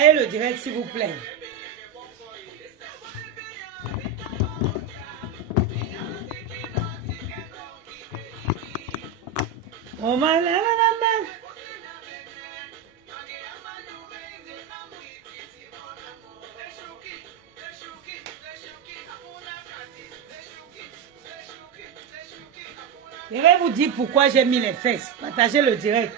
Partagez le direct, s'il vous plaît. Oh, je vais vous dire pourquoi j'ai mis les fesses. Partagez le direct.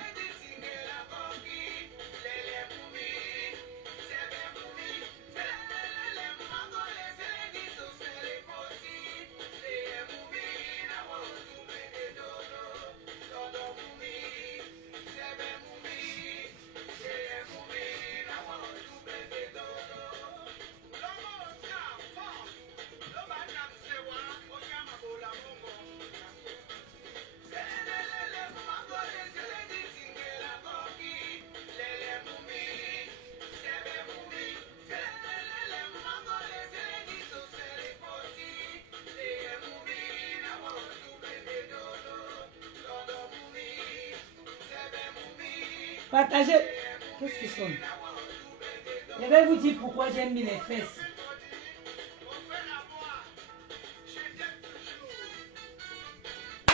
Partagez. Qu'est-ce qu'ils sont? Je vais vous dire pourquoi j'ai mis les fesses.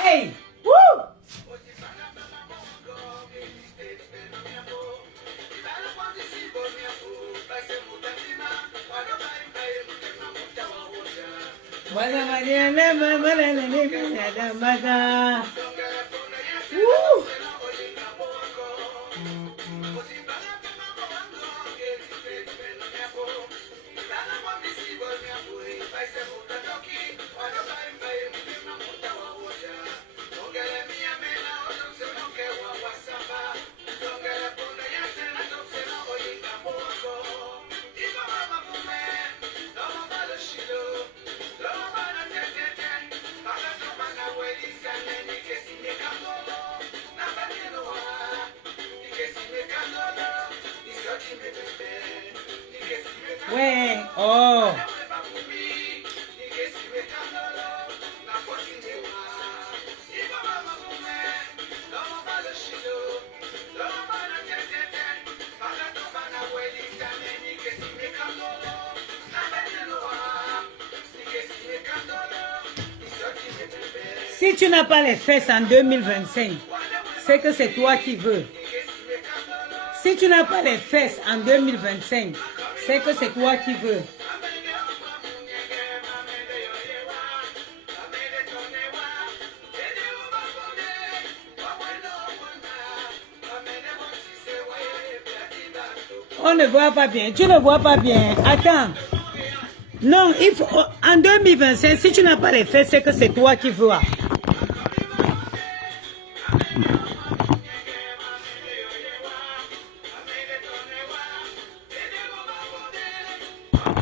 Hey! Woo! Woo! Ouais, oh. Si tu n'as pas les fesses en 2025, c'est que c'est toi qui veux. Si tu n'as pas les fesses en 2025, c'est que c'est toi qui veux. On ne voit pas bien. Tu ne vois pas bien. Attends. Non, il faut, en 2025, si tu n'as pas les fesses, c'est que c'est toi qui veux.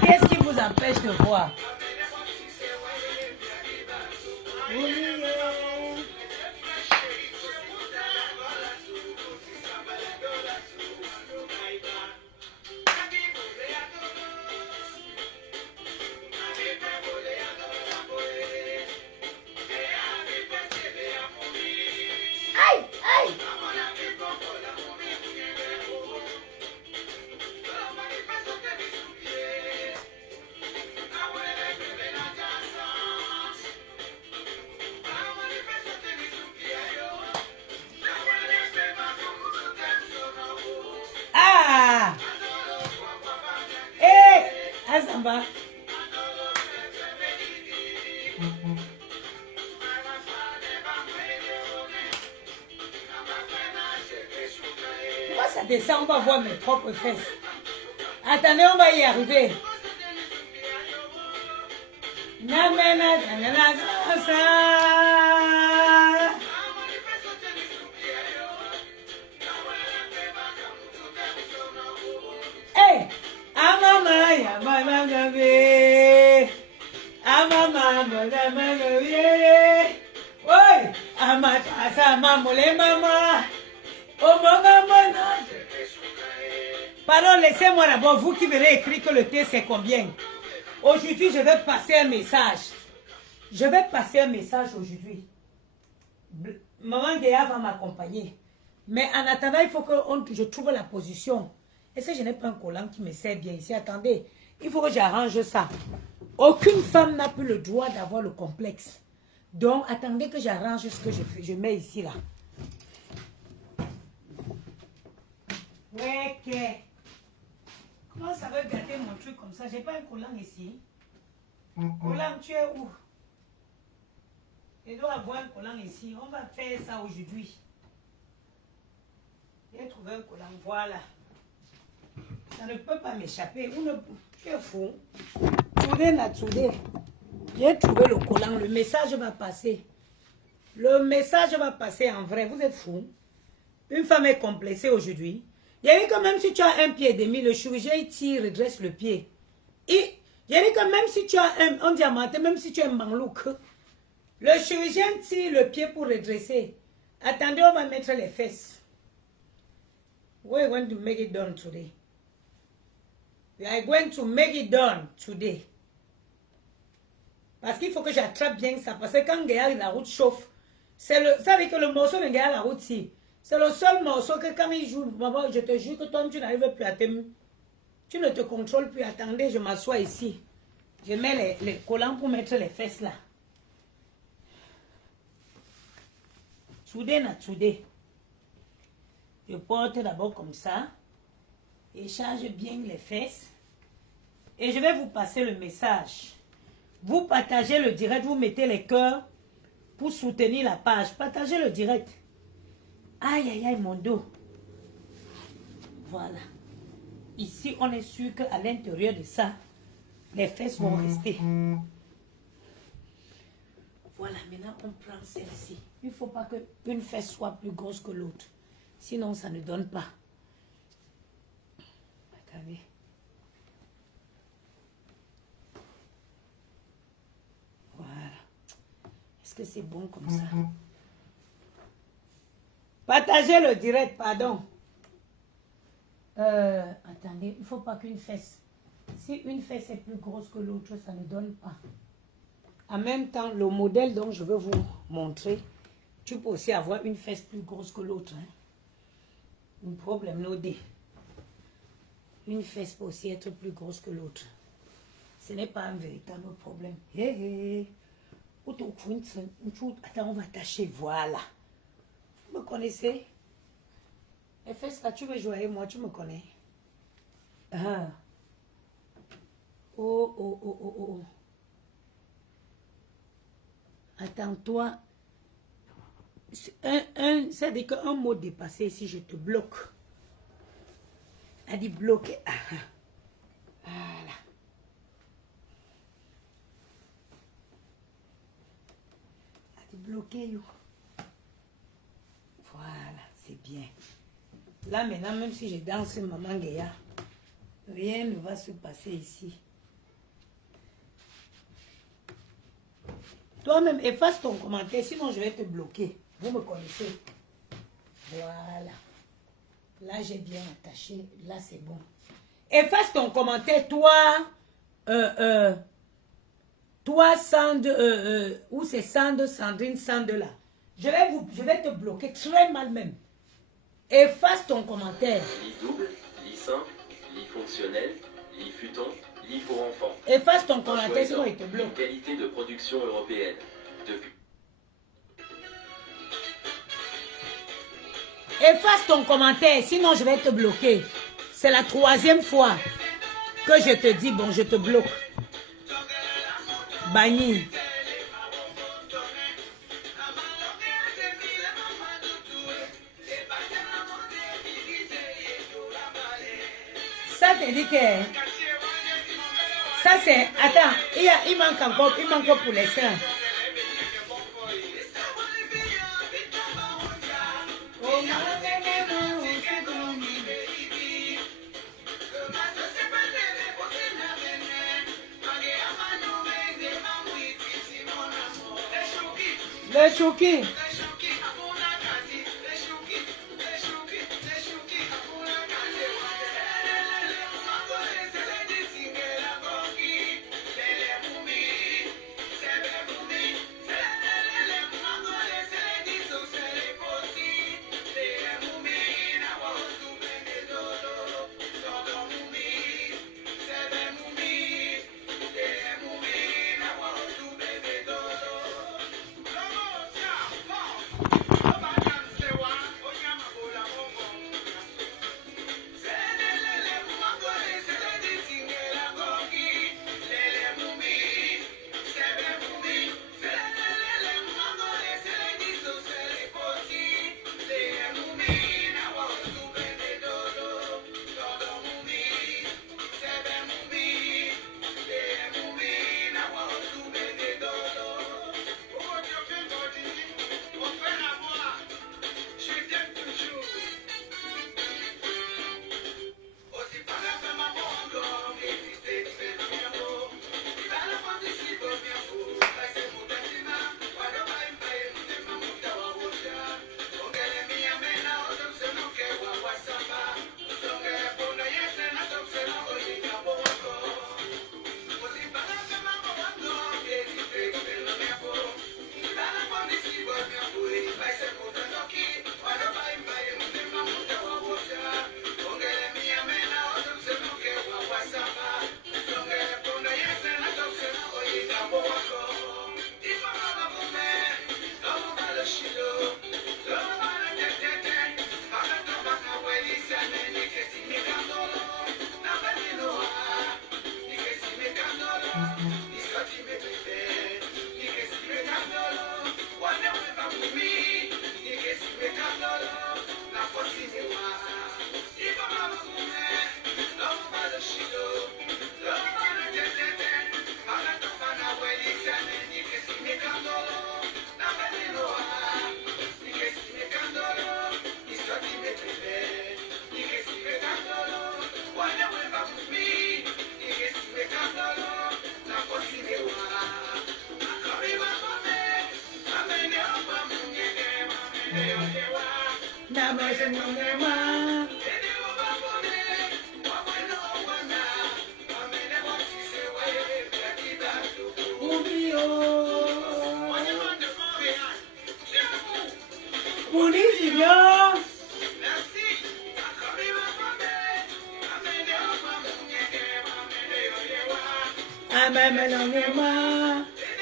Qu'est-ce qui vous empêche de voir? Azamba. Moi ça descend, on va voir mes propres fesses. Attendez, on va y arriver. Hey, pardon, laissez-moi d'abord, vous qui verrez écrit que le thé c'est combien. Aujourd'hui, je vais passer un message. Je vais passer un message aujourd'hui. Maman Géa va m'accompagner. Mais en attendant, il faut que je trouve la position. Est-ce que je n'ai pas un collant qui me sert bien ici? Attendez, il faut que j'arrange ça. Aucune femme n'a plus le droit d'avoir le complexe. Donc, attendez que j'arrange ce que je fais. Je mets ici, là. Ouais, ok. Comment ça veut gâter mon truc comme ça? J'ai pas un collant ici. Collant, tu es où? Je dois avoir un collant ici. On va faire ça aujourd'hui. J'ai trouvé un collant. Voilà. Ça ne peut pas m'échapper. Tu es fou. J'ai trouvé le collant. Le message va passer. Le message va passer en vrai. Vous êtes fou. Une femme est complexée aujourd'hui. Il y a dit que même si tu as un pied et demi, le chirurgien il tire, redresse le pied. Il y a dit que même si tu as un diamanté, même si tu es un manlouk, le chirurgien tire le pied pour redresser. Attendez, on va mettre les fesses. We're going to make it done today. We are going to make it done today. Parce qu'il faut que j'attrape bien ça. Parce que quand la route chauffe, ça veut dire que le morceau de la route ici, c'est le seul morceau que quand il joue, maman, je te jure que toi, tu n'arrives plus à te... Tu ne te contrôles plus. Attendez, je m'assois ici. Je mets les collants pour mettre les fesses là. Soudé, soudé. Je porte d'abord comme ça. Et charge bien les fesses. Et je vais vous passer le message. Vous partagez le direct, vous mettez les cœurs pour soutenir la page. Partagez le direct. Aïe, aïe, aïe, mon dos. Voilà. Ici, on est sûr qu'à l'intérieur de ça, les fesses vont rester. Voilà, maintenant, on prend celle-ci. Il ne faut pas qu'une fesse soit plus grosse que l'autre. Sinon, ça ne donne pas. Attendez. Voilà. Est-ce que c'est bon comme ça? Partagez le direct, pardon. Attendez, il ne faut pas qu'une fesse. Si une fesse est plus grosse que l'autre, ça ne donne pas. En même temps, le modèle dont je veux vous montrer, tu peux aussi avoir une fesse plus grosse que l'autre. Hein? Un problème, nodé. Une fesse peut aussi être plus grosse que l'autre. Ce n'est pas un véritable problème. Attends, on va tâcher. Voilà. Vous me connaissez? Les fesses là, tu veux jouer avec moi, tu me connais. Ah. Oh, oh, oh, oh, oh. Attends-toi. Ça dit qu'un mot dépassé ici, je te bloque. Elle dit bloquer. Ah, ah. Voilà. Elle dit bloquer. Voilà, c'est bien. Là maintenant, même si je danse Maman Guéa, rien ne va se passer ici. Toi-même, efface ton commentaire, sinon je vais te bloquer. Vous me connaissez. Voilà. Là, j'ai bien attaché. Là, c'est bon. Efface ton commentaire, toi, toi, Sand, où c'est Sand, Sandrine, Sand là. Je vais te bloquer très mal même. Efface ton commentaire. Lit double, lit simple, lit fonctionnel, lit futon, lit pour enfants. Efface ton commentaire, sinon il te bloque. Qualité de production européenne. Depuis... Efface ton commentaire, sinon je vais te bloquer. C'est la 3e fois que je te dis, bon, je te bloque. Banni. Ça te dit que... Ça c'est... Attends, il manque encore pour les seins. Le chouki.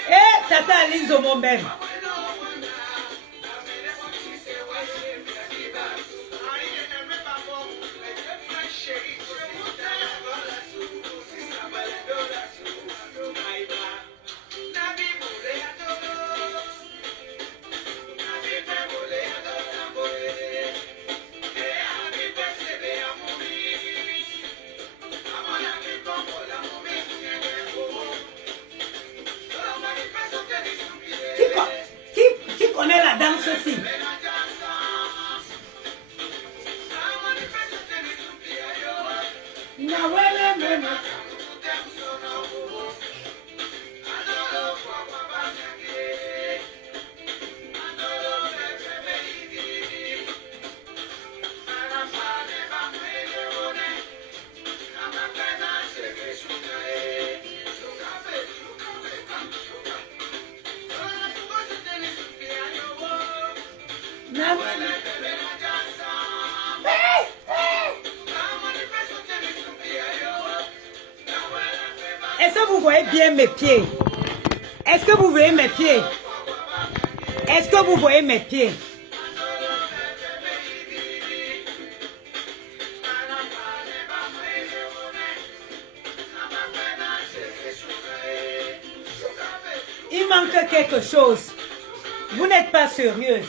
Eh, Tata Lizo, mon bébé. Qui connaît la danse aussi? Est-ce que vous voyez bien mes pieds? Est-ce que vous voyez mes pieds? Est-ce que vous voyez mes pieds? Il manque quelque chose. Vous n'êtes pas sérieuse.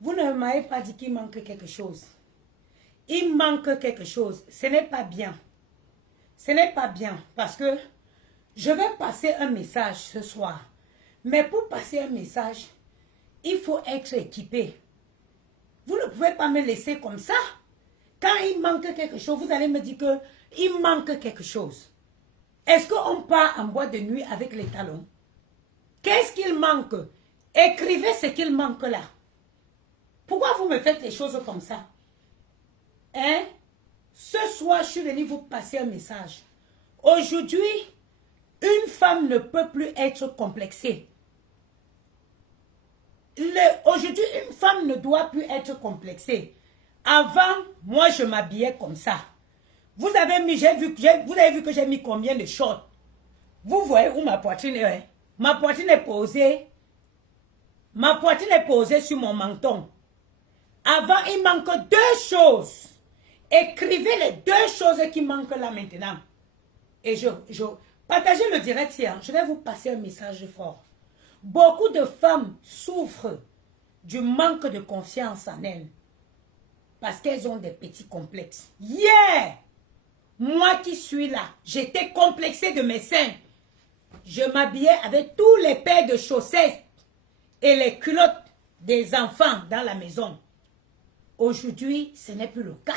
Vous ne m'avez pas dit qu'il manque quelque chose. Il manque quelque chose. Ce n'est pas bien. Ce n'est pas bien parce que je vais passer un message ce soir. Mais pour passer un message, il faut être équipé. Vous ne pouvez pas me laisser comme ça. Quand il manque quelque chose, vous allez me dire qu'il manque quelque chose. Est-ce qu'on part en boîte de nuit avec les talons? Qu'est-ce qu'il manque? Écrivez ce qu'il manque là. Pourquoi vous me faites les choses comme ça? Hein? Ce soir, je suis venue vous passer un message. Aujourd'hui, une femme ne peut plus être complexée. Aujourd'hui, une femme ne doit plus être complexée. Avant, moi, je m'habillais comme ça. Vous avez vu que j'ai mis combien de shorts? Vous voyez où ma poitrine est? Ma poitrine est posée. Ma poitrine est posée sur mon menton. Avant, il manque deux choses. Écrivez les deux choses qui manquent là maintenant. Et partagez le direct hier. Je vais vous passer un message fort. Beaucoup de femmes souffrent du manque de confiance en elles. Parce qu'elles ont des petits complexes. Yeah! Moi qui suis là, j'étais complexée de mes seins. Je m'habillais avec tous les paires de chaussettes et les culottes des enfants dans la maison. Aujourd'hui, ce n'est plus le cas.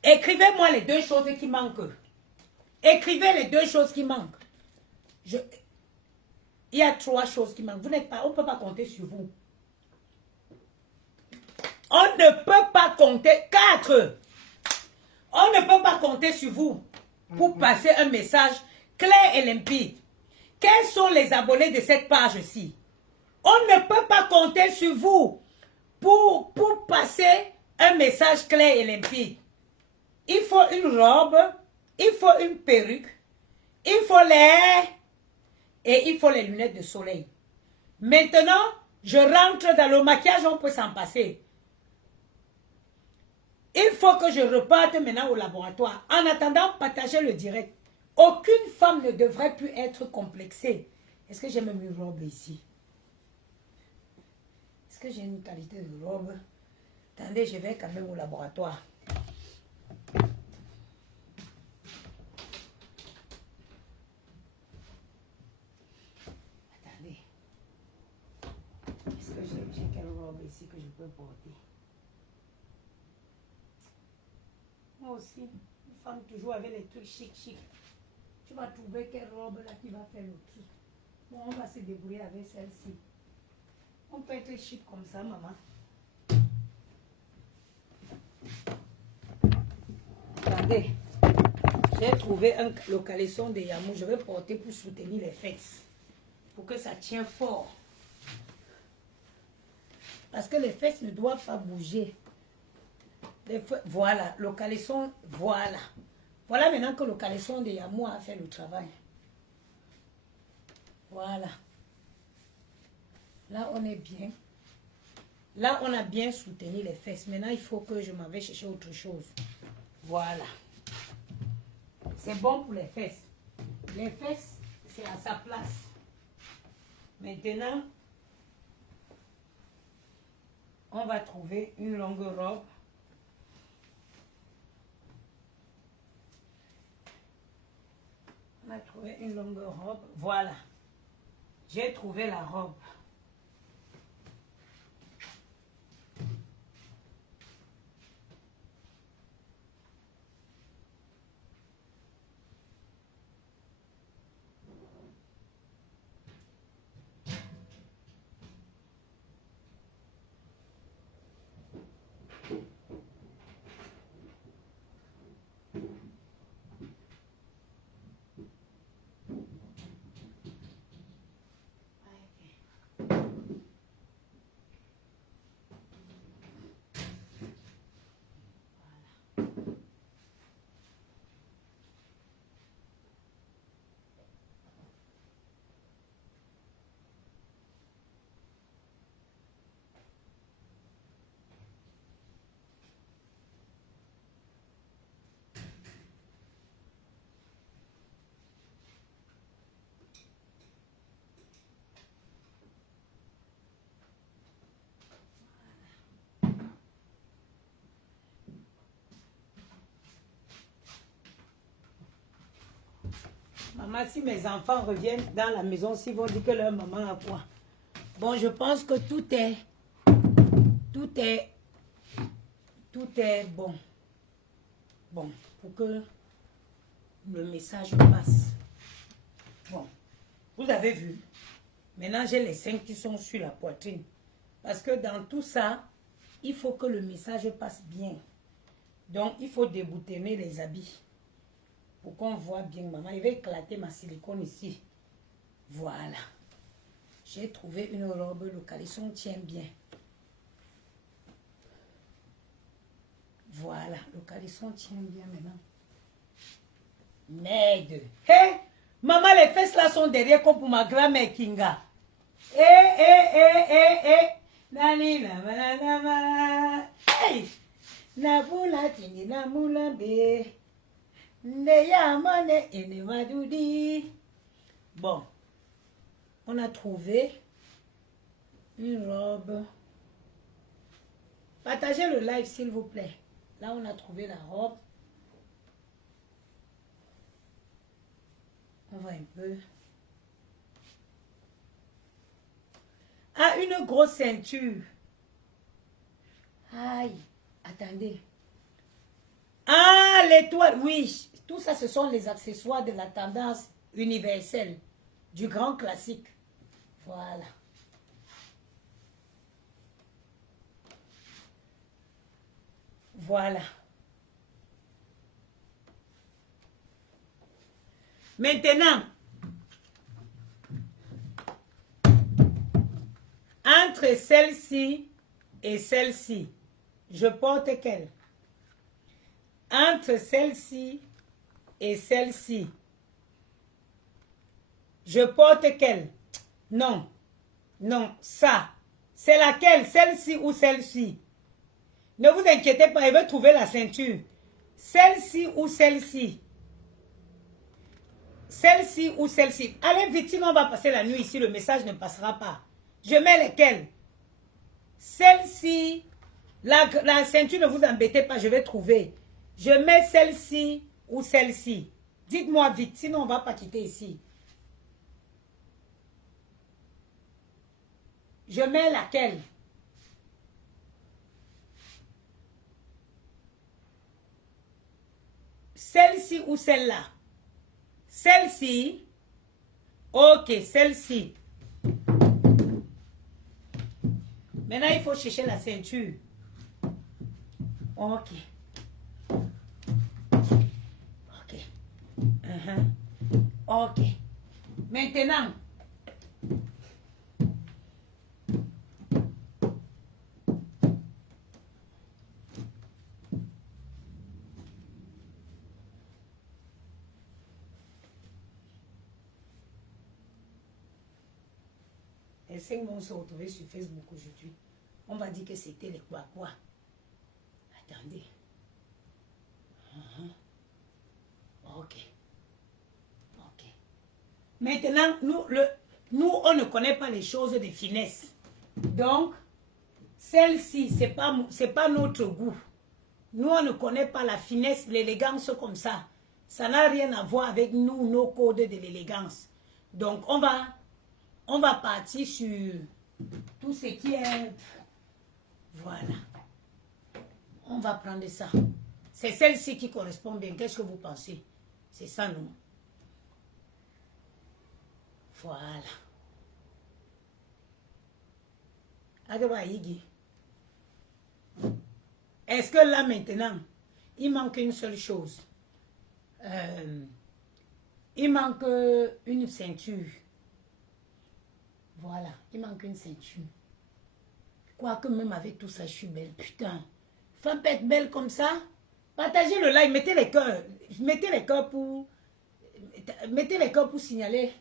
Écrivez-moi les deux choses qui manquent. Écrivez les deux choses qui manquent. Il y a trois choses qui manquent. On ne peut pas compter sur vous. On ne peut pas compter. 4. On ne peut pas compter sur vous pour passer un message clair et limpide. Quels sont les abonnés de cette page-ci? On ne peut pas compter sur vous pour passer un message clair et limpide. Il faut une robe, il faut une perruque, il faut et il faut les lunettes de soleil. Maintenant, je rentre dans le maquillage, on peut s'en passer. Il faut que je reparte maintenant au laboratoire. En attendant, partagez le direct. Aucune femme ne devrait plus être complexée. Est-ce que j'ai même une robe ici? Est-ce que j'ai une qualité de robe? Attendez, je vais quand même au laboratoire. Attendez. Est-ce que j'ai quelle robe ici que je peux porter? Moi aussi, une femme toujours avec les trucs chic. Tu vas trouver quelle robe là qui va faire le truc. Bon, on va se débrouiller avec celle-ci. On peut être chic comme ça, maman. Attendez. J'ai trouvé le caleçon de Yamou. Je vais porter pour soutenir les fesses. Pour que ça tienne fort. Parce que les fesses ne doivent pas bouger. Voilà, le caleçon, voilà. Voilà maintenant que le caleçon de Yamou a fait le travail. Voilà. Là, on est bien. Là, on a bien soutenu les fesses. Maintenant, il faut que je m'en vais chercher autre chose. Voilà. C'est bon pour les fesses. Les fesses, c'est à sa place. Maintenant, on va trouver une longue robe. On a trouvé une longue robe. Voilà. J'ai trouvé la robe. Maman, si mes enfants reviennent dans la maison, s'ils vont dire que leur maman a quoi? Bon, je pense que tout est bon. Bon, pour que le message passe. Bon, vous avez vu. Maintenant, j'ai les 5 qui sont sur la poitrine. Parce que dans tout ça, il faut que le message passe bien. Donc, il faut déboutonner les habits. Pour qu'on voit bien, maman. Il va éclater ma silicone ici. Voilà. J'ai trouvé une robe. Le caleçon tient bien. Voilà. Le caleçon tient bien maintenant. Merde. Hé! Maman, les fesses là sont derrière comme pour ma grand-mère Kinga. Nani la ma. Hey! Nabula tini namula be. Bon, on a trouvé une robe. Partagez le live s'il vous plaît. Là, on a trouvé la robe. On va un peu. Ah, une grosse ceinture. Aïe, attendez. Ah, l'étoile, oui. Tout ça, ce sont les accessoires de la tendance universelle, du grand classique. Voilà. Voilà. Maintenant, entre celle-ci et celle-ci, je porte quelle? Entre celle-ci et celle-ci, je porte quelle? Non, non, ça. C'est laquelle? Celle-ci ou celle-ci? Ne vous inquiétez pas, il veut trouver la ceinture. Celle-ci ou celle-ci? Celle-ci ou celle-ci? Allez vite, sinon on va passer la nuit ici, le message ne passera pas. Je mets lesquelles? Celle-ci, la ceinture, ne vous embêtez pas, je vais trouver. Je mets celle-ci ou celle-ci. Dites-moi vite, sinon on ne va pas quitter ici. Je mets laquelle? Celle-ci ou celle-là? Celle-ci. Ok, celle-ci. Maintenant, il faut chercher la ceinture. Ok. Ok. Ok. Maintenant. Les 5 vont se retrouver sur Facebook aujourd'hui. On va dire que c'était les quoi. Attendez. Ok. Ok. Maintenant, nous, on ne connaît pas les choses de finesse. Donc, celle-ci, c'est pas notre goût. Nous, on ne connaît pas la finesse, l'élégance comme ça. Ça n'a rien à voir avec nous, nos codes de l'élégance. Donc, on va partir sur tout ce qui est... Voilà. On va prendre ça. C'est celle-ci qui correspond bien. Qu'est-ce que vous pensez? C'est ça, non? Voilà. Est-ce que là, maintenant, il manque une seule chose? Il manque une ceinture. Voilà, il manque une ceinture. Quoique même avec tout ça, je suis belle. Putain. Femme peut être belle comme ça. Partagez le like, mettez les cœurs. Mettez les cœurs pour signaler,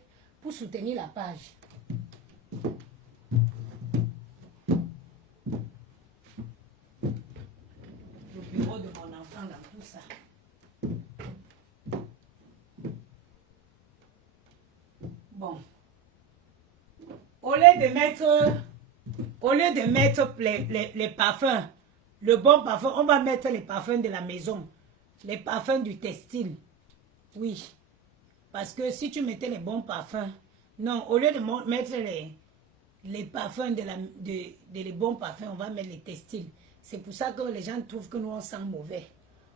pour soutenir la page. Le bureau de mon enfant dans tout ça. Bon. Au lieu de mettre les parfums, le bon parfum, on va mettre les parfums de la maison, les parfums du textile. Oui. Parce que si tu mettais les bons parfums, non, au lieu de mettre les parfums les bons parfums, on va mettre les textiles. C'est pour ça que les gens trouvent que nous on sent mauvais.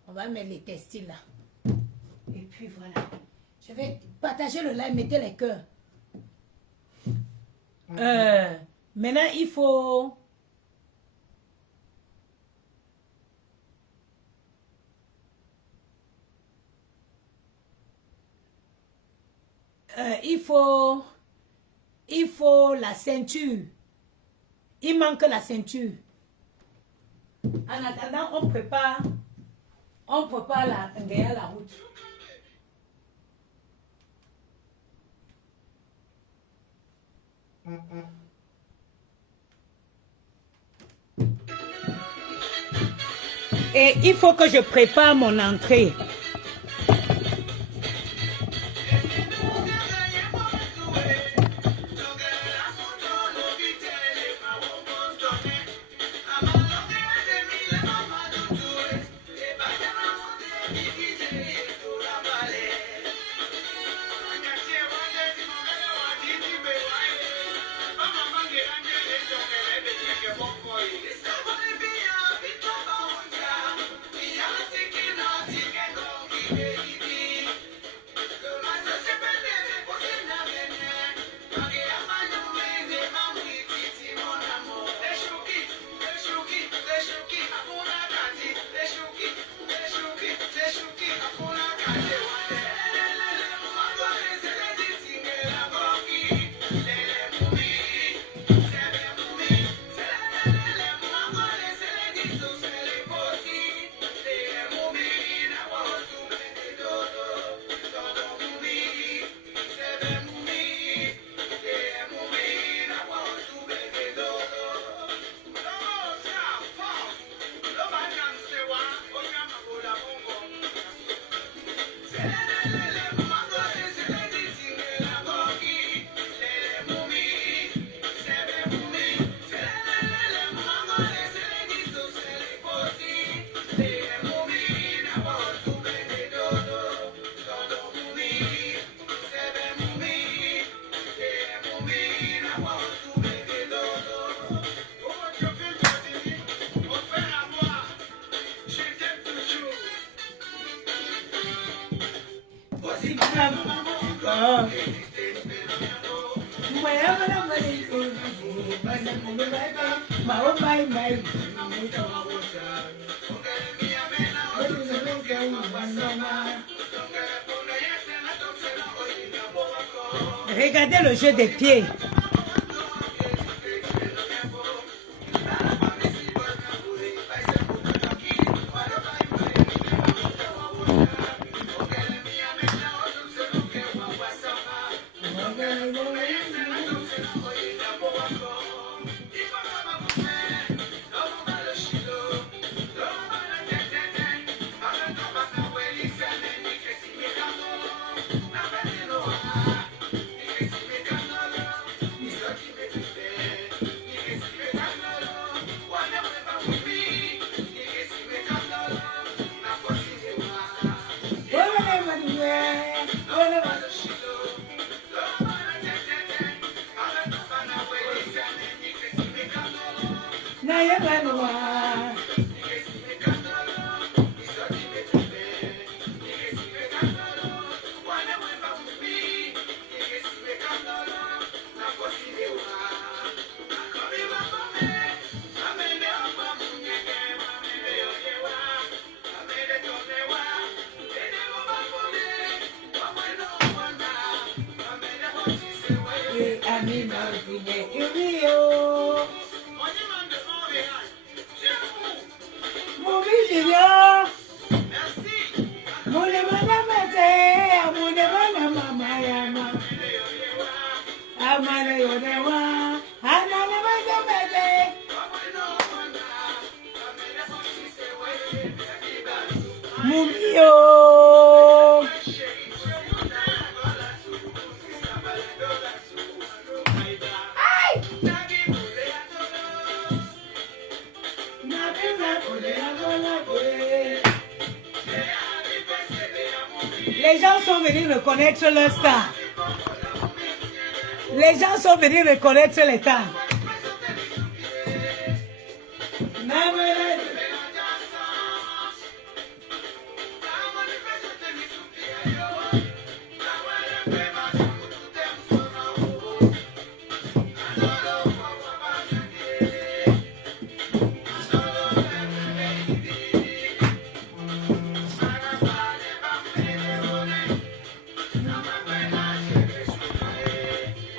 On va mettre les textiles là. Et puis voilà. Je vais partager le live, mettez les cœurs. Maintenant, il faut... il faut la ceinture. Il manque la ceinture. En attendant, on prépare derrière la route. Et il faut que je prépare mon entrée. Regardez le jeu des pieds. Les gens sont venus reconnaître leur star. Les gens sont venus reconnaître les stars.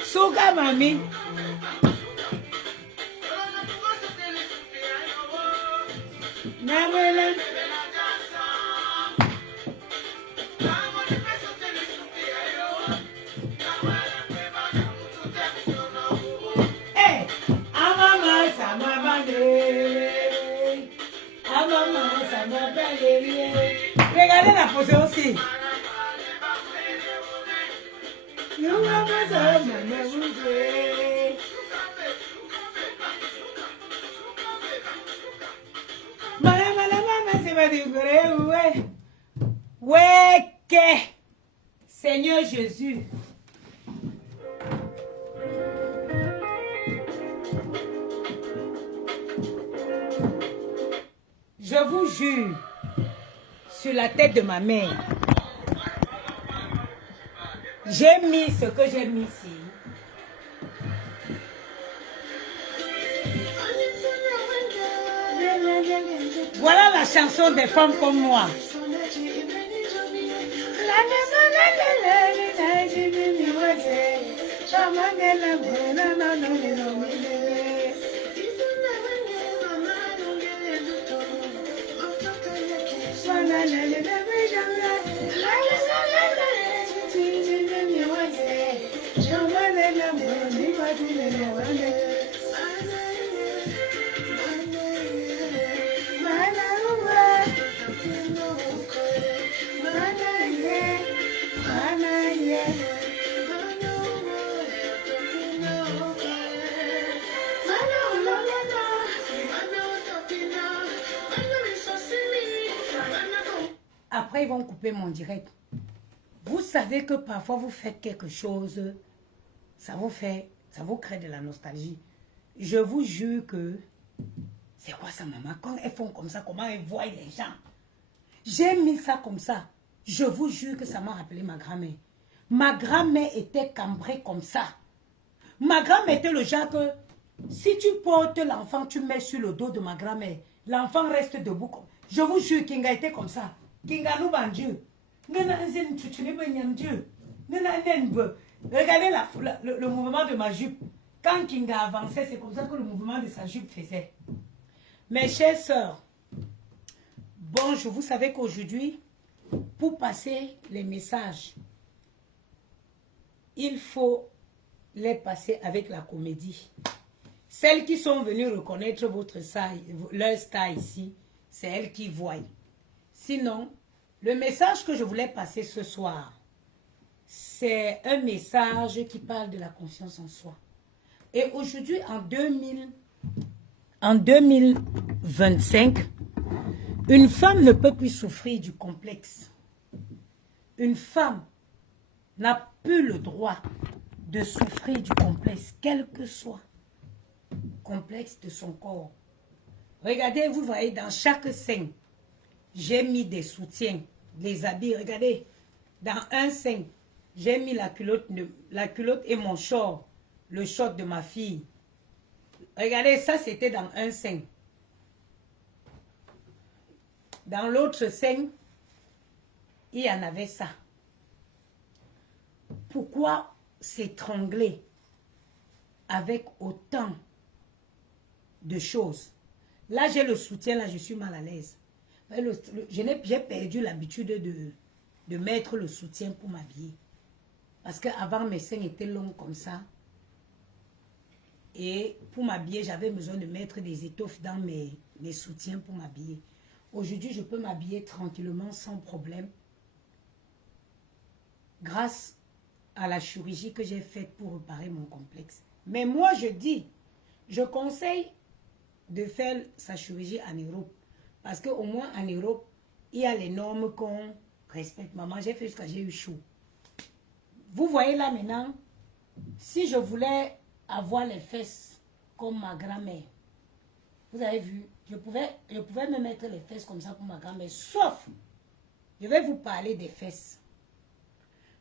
Sugar mami. Hey, amama samabande. Amama samabande. Regardez la pose aussi. Ouais, Seigneur Jésus. Je vous jure, sur la tête de ma mère, j'ai mis ce que j'ai mis ici. Voilà la chanson des femmes comme moi. Après, ils vont couper mon direct. Vous savez que parfois, vous faites quelque chose, ça vous crée de la nostalgie. Je vous jure que, c'est quoi ça, maman? Quand elles font comme ça, comment elles voient les gens? J'ai mis ça comme ça. Je vous jure que ça m'a rappelé ma grand-mère. Ma grand-mère était cambrée comme ça. Ma grand-mère était le genre que si tu portes l'enfant, tu mets sur le dos de ma grand-mère, l'enfant reste debout. Je vous jure, Kinga était comme ça. Kinga nous ban Dieu. Regardez le mouvement de ma jupe. Quand Kinga avançait, c'est comme ça que le mouvement de sa jupe faisait. Mes chères sœurs, bonjour, vous savez qu'aujourd'hui, pour passer les messages, il faut les passer avec la comédie. Celles qui sont venues reconnaître leur style ici, c'est elles qui voient. Sinon, le message que je voulais passer ce soir, c'est un message qui parle de la confiance en soi. Et aujourd'hui, en 2025, une femme ne peut plus souffrir du complexe. Une femme n'a plus le droit de souffrir du complexe, quel que soit le complexe de son corps. Regardez, vous voyez, dans chaque sein, j'ai mis des soutiens, les habits. Regardez, dans un sein, j'ai mis la culotte et mon short, le short de ma fille. Regardez, ça c'était dans un sein. Dans l'autre sein, il y en avait ça. Pourquoi s'étrangler avec autant de choses? Là, j'ai le soutien, là, je suis mal à l'aise. J'ai perdu l'habitude de mettre le soutien pour m'habiller. Parce qu'avant, mes seins étaient longs comme ça. Et pour m'habiller, j'avais besoin de mettre des étoffes dans mes soutiens pour m'habiller. Aujourd'hui, je peux m'habiller tranquillement, sans problème. Grâce à la chirurgie que j'ai faite pour réparer mon complexe. Mais moi, je conseille de faire sa chirurgie en Europe. Parce qu'au moins en Europe, il y a les normes qu'on respecte. Maman, j'ai fait jusqu'à j'ai eu chaud. Vous voyez là maintenant, si je voulais avoir les fesses comme ma grand-mère, vous avez vu, je pouvais me mettre les fesses comme ça pour ma grand-mère. Sauf, je vais vous parler des fesses.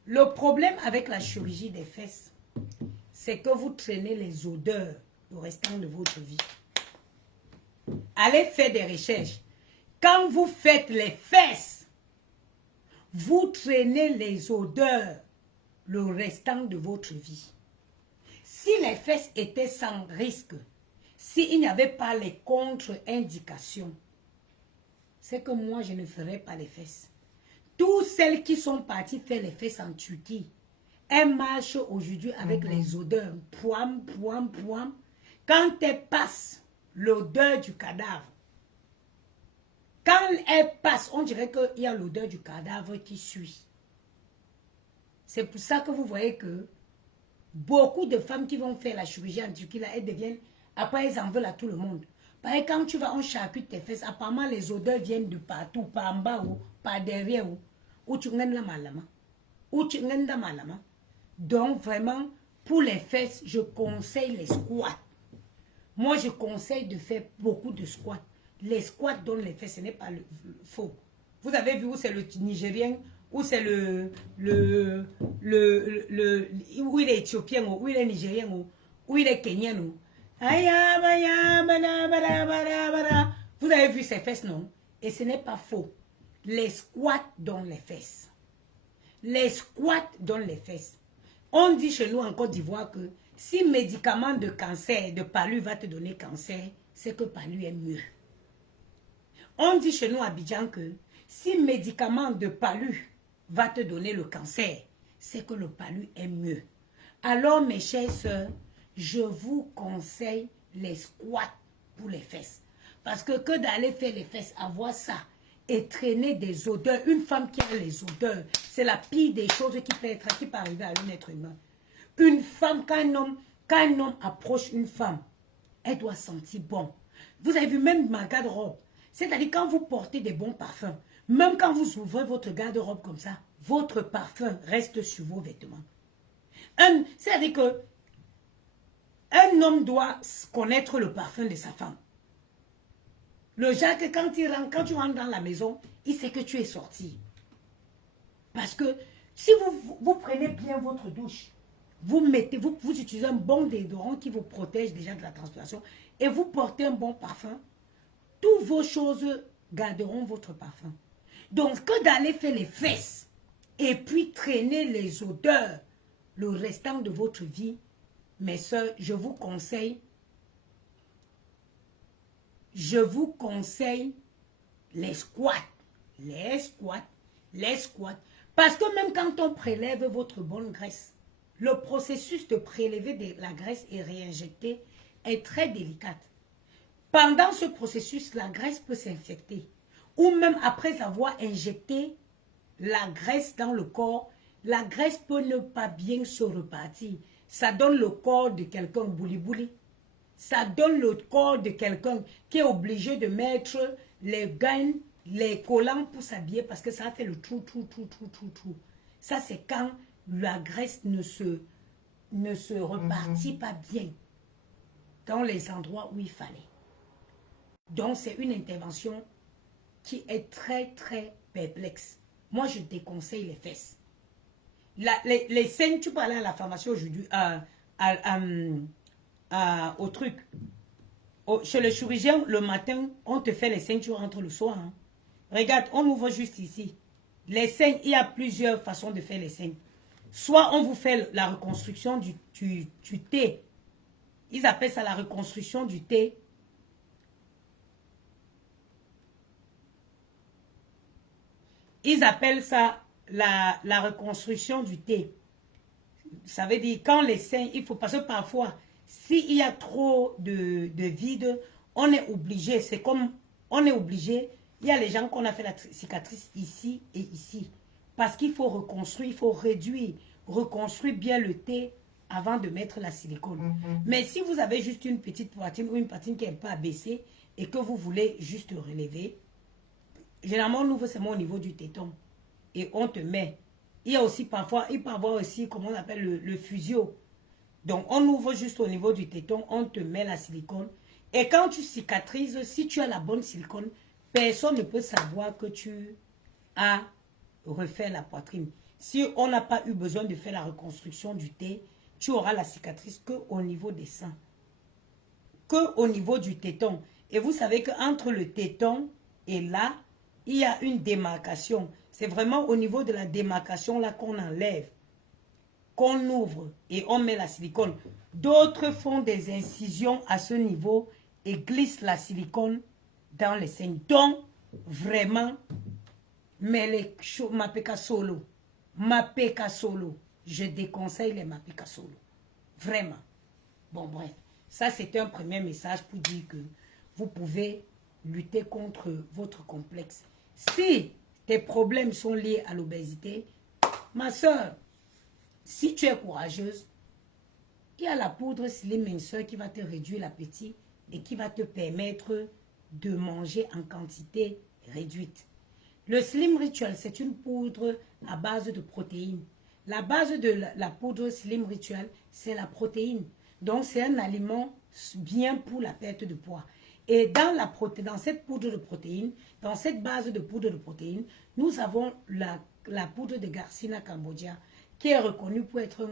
Le problème avec la chirurgie des fesses, c'est que vous traînez les odeurs le restant de votre vie. Allez faire des recherches. Quand vous faites les fesses, vous traînez les odeurs le restant de votre vie. Si les fesses étaient sans risque, s'il n'y avait pas les contre-indications, c'est que moi, je ne ferais pas les fesses. Toutes celles qui sont parties faire les fesses en Turquie, elles marchent aujourd'hui avec les odeurs. Poum, poum, poum. Quand elles passent, l'odeur du cadavre. Quand elles passent, on dirait qu'il y a l'odeur du cadavre qui suit. C'est pour ça que vous voyez que beaucoup de femmes qui vont faire la chirurgie en Turquie, là, elles deviennent, après elles en veulent à tout le monde. Parce que quand tu vas, on charcute tes fesses, apparemment les odeurs viennent de partout, par en bas ou par derrière ou tu n'en la malama. Ou tu n'en la malama. Donc vraiment, pour les fesses, je conseille les squats. Moi, je conseille de faire beaucoup de squats. Les squats donnent les fesses, ce n'est pas le faux. Vous avez vu où c'est le Nigérien, où c'est où il est éthiopien, où il est nigérien, où il est kenyan. Vous avez vu ces fesses, non? Et ce n'est pas faux. Les squats donnent les fesses. Les squats donnent les fesses. On dit chez nous en Côte d'Ivoire que si médicament de cancer, de palu va te donner cancer, c'est que palu est mieux. On dit chez nous à Abidjan que si médicament de palu va te donner le cancer, c'est que le palu est mieux. Alors mes chères sœurs, je vous conseille les squats pour les fesses. Parce que d'aller faire les fesses, avoir ça et traîner des odeurs, une femme qui a les odeurs, c'est la pire des choses qui peut arriver à un être humain. Une femme, quand un homme approche une femme, elle doit sentir bon. Vous avez vu même ma garde-robe. C'est-à-dire quand vous portez des bons parfums, même quand vous ouvrez votre garde-robe comme ça, votre parfum reste sur vos vêtements. C'est-à-dire que un homme doit connaître le parfum de sa femme. Le genre que quand tu rentres dans la maison, il sait que tu es sorti. Parce que si vous prenez bien votre douche, vous utilisez un bon déodorant qui vous protège déjà de la transpiration et vous portez un bon parfum, toutes vos choses garderont votre parfum. Donc, que d'aller faire les fesses et puis traîner les odeurs le restant de votre vie, mes soeurs, je vous conseille les squats. Les squats. Les squats. Parce que même quand on prélève votre bonne graisse, le processus de prélever de la graisse et réinjecter est très délicat. Pendant ce processus, la graisse peut s'infecter. Ou même après avoir injecté la graisse dans le corps, la graisse peut ne pas bien se repartir. Ça donne le corps de quelqu'un bouli-bouli. Ça donne le corps de quelqu'un qui est obligé de mettre les gaines, les collants pour s'habiller parce que ça fait le trou. Ça, c'est quand la graisse ne se repartit pas bien dans les endroits où il fallait. Donc, c'est une intervention qui est très, très perplexe. Moi, je déconseille les fesses. Les seins, tu parlais à la pharmacie aujourd'hui, au truc. Chez le chirurgien, le matin, on te fait les seins, tu rentres le soir. Hein. Regarde, on ouvre juste ici. Les seins, il y a plusieurs façons de faire les seins. Soit on vous fait la reconstruction du T. Ils appellent ça la reconstruction du T. Ils appellent ça la reconstruction du T. Ça veut dire quand les seins, il faut, parce que parfois, s'il y a trop de vide, on est obligé, c'est comme, on est obligé, il y a les gens qu'on a fait la cicatrice ici et ici. Parce qu'il faut reconstruire, il faut réduire, reconstruire bien le T avant de mettre la silicone. Mais si vous avez juste une petite poitrine ou une poitrine qui est un peu abaissée et que vous voulez juste relever, généralement, nous, c'est au niveau du téton. Et on te met. Il y a aussi parfois, il peut y avoir aussi, comment on appelle, le physio. Donc, on ouvre juste au niveau du téton, on te met la silicone. Et quand tu cicatrises, si tu as la bonne silicone, personne ne peut savoir que tu as refait la poitrine. Si on n'a pas eu besoin de faire la reconstruction du T, tu auras la cicatrice qu'au niveau des seins. Qu'au niveau du téton. Et vous savez qu'entre le téton et là, il y a une démarcation. C'est vraiment au niveau de la démarcation là qu'on enlève, qu'on ouvre et on met la silicone. D'autres font des incisions à ce niveau et glissent la silicone dans les seins. Donc, vraiment, mais les Mapeka Solo, je déconseille les Mapeka Solo. Vraiment. Bon, bref. Ça, c'est un premier message pour dire que vous pouvez lutter contre votre complexe. Si tes problèmes sont liés à l'obésité, ma soeur, si tu es courageuse, il y a la poudre slim minceur qui va te réduire l'appétit et qui va te permettre de manger en quantité réduite. Le Slim Ritual, c'est une poudre à base de protéines. La base de la poudre Slim Ritual, c'est la protéine. Donc, c'est un aliment bien pour la perte de poids. Et dans cette poudre de protéines, dans cette base de poudre de protéines, nous avons la poudre de Garcinia Cambogia, qui est reconnue pour être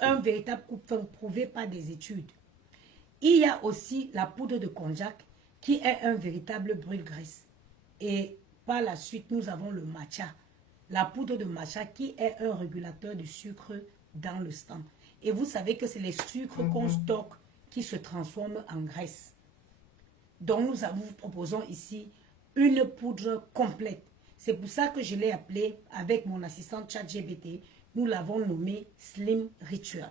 un véritable coupe-fin prouvé par des études. Il y a aussi la poudre de konjac, qui est un véritable brûle-graisse. Et par la suite, nous avons le matcha, la poudre de matcha, qui est un régulateur de sucre dans le sang. Et vous savez que c'est les sucres qu'on stocke qui se transforment en graisse. Donc, nous vous proposons ici une poudre complète. C'est pour ça que je l'ai appelé, avec mon assistant ChatGPT, nous l'avons nommé Slim Ritual.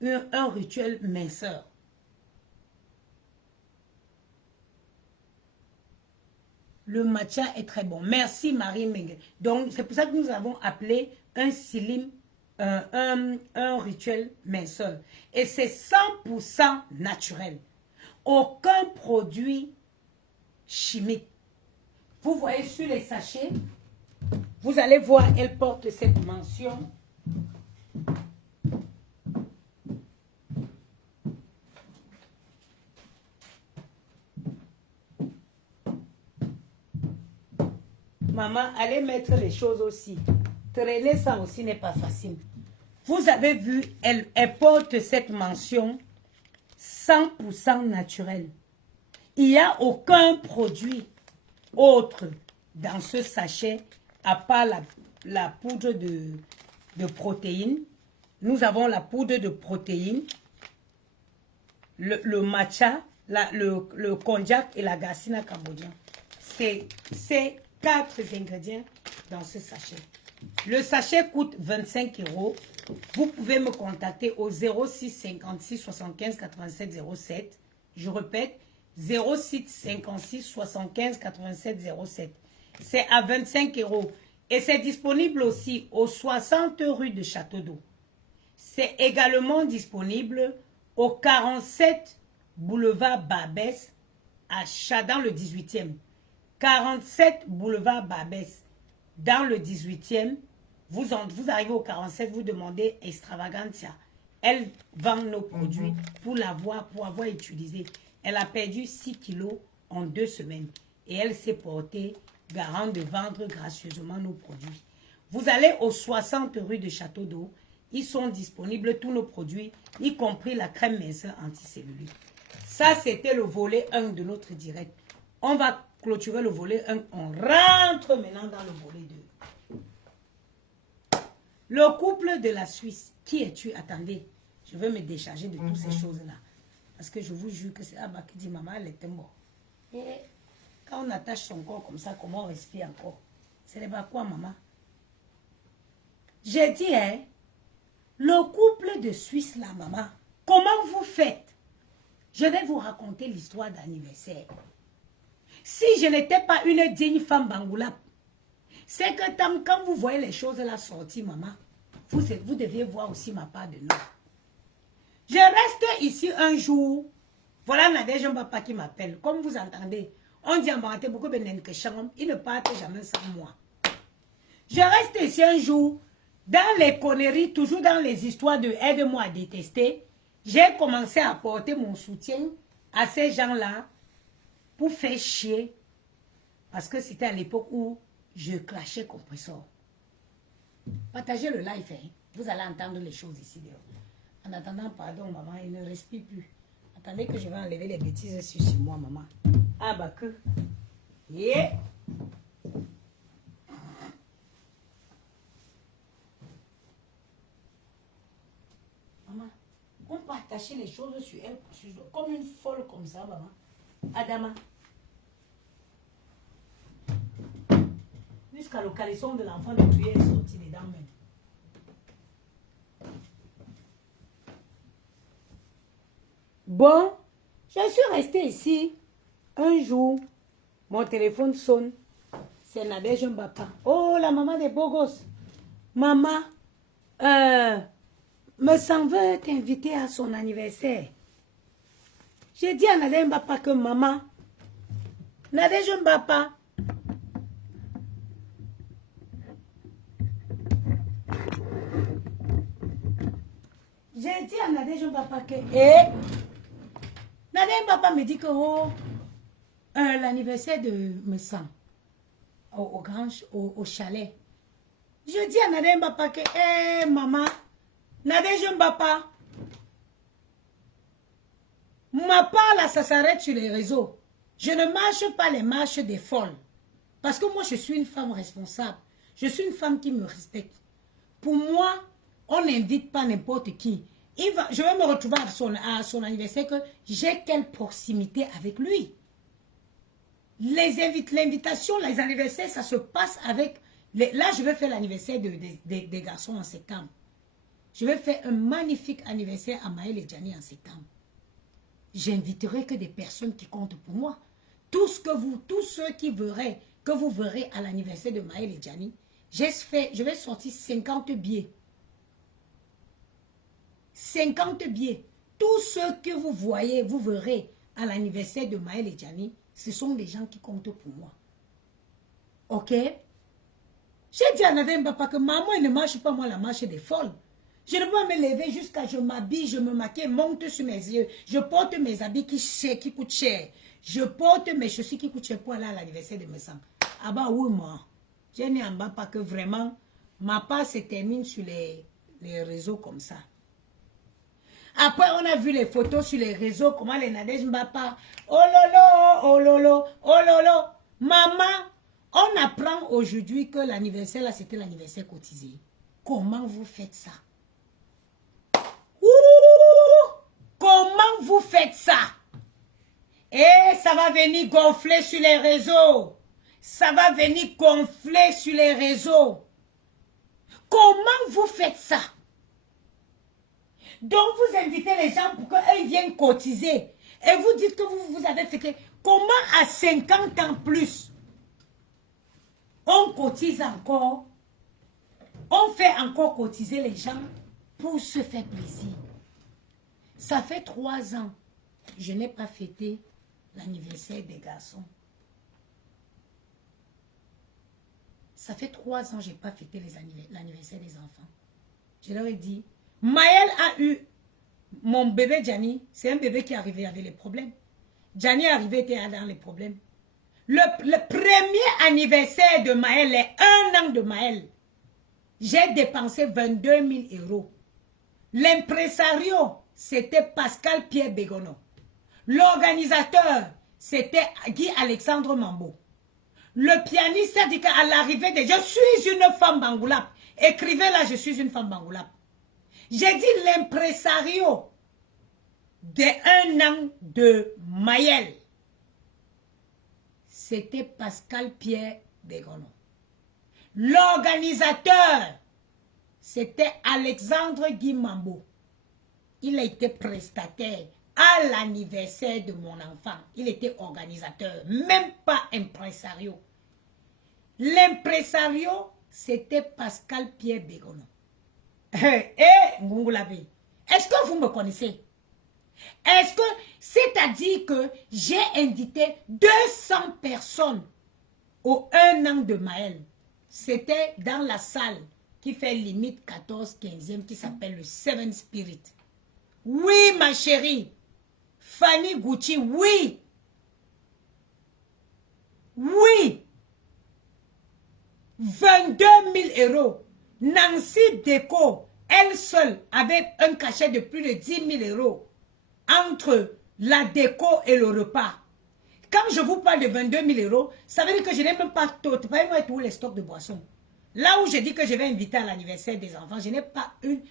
Un rituel minceur. Le matcha est très bon. Merci Marie Menge. Donc, c'est pour ça que nous avons appelé un slim, un rituel minceur. Et c'est 100% naturel. Aucun produit chimique. Vous voyez sur les sachets, vous allez voir, elle porte cette mention. Maman, allez mettre les choses aussi. Traîner ça aussi n'est pas facile. Vous avez vu, elle porte cette mention 100% naturel. Il n'y a aucun produit autre dans ce sachet à part la poudre de protéines. Nous avons la poudre de protéines, le matcha, le konjac et la gassina cambodgien. C'est ces 4 ingrédients dans ce sachet. Le sachet coûte 25 €. Vous pouvez me contacter au 06 56 75 87 07. Je répète, 06 56 75 87 07. C'est à 25 € et c'est disponible aussi au 60 rue de Château d'Eau. C'est également disponible au 47 boulevard Barbès dans le 18e. 47 boulevard Barbès dans le 18e. Vous arrivez au 47, vous demandez Extravagantia. Elle vend nos produits pour avoir utilisé. Elle a perdu 6 kilos en 2 semaines. Et elle s'est portée garant de vendre gracieusement nos produits. Vous allez au 60 rue de Château d'Eau. Ils sont disponibles, tous nos produits, y compris la crème minceur anticellulaire. Ça, c'était le volet 1 de notre direct. On va clôturer le volet 1. On rentre maintenant dans le volet 2. Le couple de la Suisse. Qui es-tu? Attendez, je veux me décharger de toutes ces choses-là. Parce que je vous jure que c'est Abba qui dit, maman, elle est mort. Et quand on attache son corps comme ça, comment on respire encore? C'est pas quoi, maman? J'ai dit, hein, le couple de Suisse, là, maman, comment vous faites? Je vais vous raconter l'histoire d'anniversaire. Si je n'étais pas une digne femme bangoulap, c'est que quand vous voyez les choses là sortir, maman, vous deviez voir aussi ma part de nous. Je reste ici un jour. Voilà Nadège Mbapa qui m'appelle. Comme vous entendez, on dit en Banté beaucoup de Nenkesham, il ne part jamais sans moi. Je reste ici un jour, dans les conneries, toujours dans les histoires de aide-moi à détester. J'ai commencé à apporter mon soutien à ces gens-là pour faire chier. Parce que c'était à l'époque où je clashais compresseur. Partagez le live, hein. Vous allez entendre les choses ici dehors. En attendant, pardon, maman, il ne respire plus. Attendez que je vais enlever les bêtises sur moi, maman. Ah, bah que. Yeah. Maman, on peut attacher les choses sur elle, comme une folle comme ça, maman. Adama. Jusqu'à le caleçon de l'enfant de tuer est sorti dedans même. Bon, je suis restée ici. Un jour, mon téléphone sonne. C'est Nadège Mbapa. Oh, la maman des beaux gosses. Maman, me s'en veut t'inviter à son anniversaire. J'ai dit à Nadège Mbapa que maman, Nadège Mbapa, j'ai dit à Nadège Mbapa que, Nadège Mbapa me dit que, l'anniversaire de Messan, au chalet. Je dis à Nadège Mbapa que, maman, Nadège Mbapa, ma part là, ça s'arrête sur les réseaux. Je ne marche pas les marches des folles. Parce que moi, je suis une femme responsable. Je suis une femme qui me respecte. Pour moi, on n'invite pas n'importe qui. Je vais me retrouver à son anniversaire que j'ai quelle proximité avec lui. L'invitation, les anniversaires, ça se passe avec... Là, je vais faire l'anniversaire des garçons en septembre. Je vais faire un magnifique anniversaire à Maël et Gianni en septembre. J'inviterai que des personnes qui comptent pour moi. Tous ceux que vous verrez à l'anniversaire de Maël et Gianni, je vais sortir 50 billets. 50 billets. Tous ceux que vous voyez, vous verrez à l'anniversaire de Maël et Gianni, ce sont des gens qui comptent pour moi. Ok? J'ai dit à Nadège Mbapa que maman, elle ne marche pas moi la marche des folles. Je ne peux pas me lever jusqu'à je m'habille, je me maquille, monte sur mes yeux. Je porte mes habits qui coûtent cher. Je porte mes chaussures qui coûtent cher pour aller à l'anniversaire de mes sangs. Ah bah oui, moi. Je n'ai en bas pas que vraiment, ma part se termine sur les réseaux comme ça. Après, on a vu les photos sur les réseaux, comment les Nadège Mbapa, oh lolo, oh lolo, oh lolo. Maman, on apprend aujourd'hui que l'anniversaire, là, c'était l'anniversaire cotisé. Comment vous faites ça? Ouh, comment vous faites ça? Et ça va venir gonfler sur les réseaux. Ça va venir gonfler sur les réseaux. Comment vous faites ça? Donc vous invitez les gens pour qu'ils viennent cotiser. Et vous dites que vous avez fait... Comment à 50 ans plus, on cotise encore, on fait encore cotiser les gens pour se faire plaisir. Ça fait 3 ans, je n'ai pas fêté l'anniversaire des garçons. Ça fait 3 ans, je n'ai pas fêté l'anniversaire des enfants. Je leur ai dit, Maël a eu mon bébé Gianni, c'est un bébé qui est arrivé avec les problèmes. Gianni est arrivé, était dans les problèmes. Le premier anniversaire de Maël, les 1 an de Maël, j'ai dépensé 22 000 euros. L'impresario, c'était Pascal Pierre Bégono. L'organisateur, c'était Guy Alexandre Mambo. Le pianiste a dit qu'à l'arrivée de... Je suis une femme bangoulap. Écrivez là, je suis une femme bangoulap. J'ai dit l'impresario de 1 an de Maël. C'était Pascal Pierre Bégono. L'organisateur, c'était Alexandre Guy Mambo. Il a été prestataire à l'anniversaire de mon enfant. Il était organisateur, même pas impresario. L'impresario, c'était Pascal Pierre Bégono. Ngungulabi, est-ce que vous me connaissez? Est-ce que, c'est-à-dire que j'ai invité 200 personnes au 1 an de Maël. C'était dans la salle qui fait limite 14-15e qui s'appelle le Seven Spirit. Oui, ma chérie. Fanny Gucci, oui. Oui. 22 000 euros. Nancy Deco, elle seule, avait un cachet de plus de 10 000 euros entre la déco et le repas. Quand je vous parle de 22 000 euros, ça veut dire que je n'ai même pas tous les stocks de boissons. Là où je dis que je vais inviter à l'anniversaire des enfants, je n'ai pas une...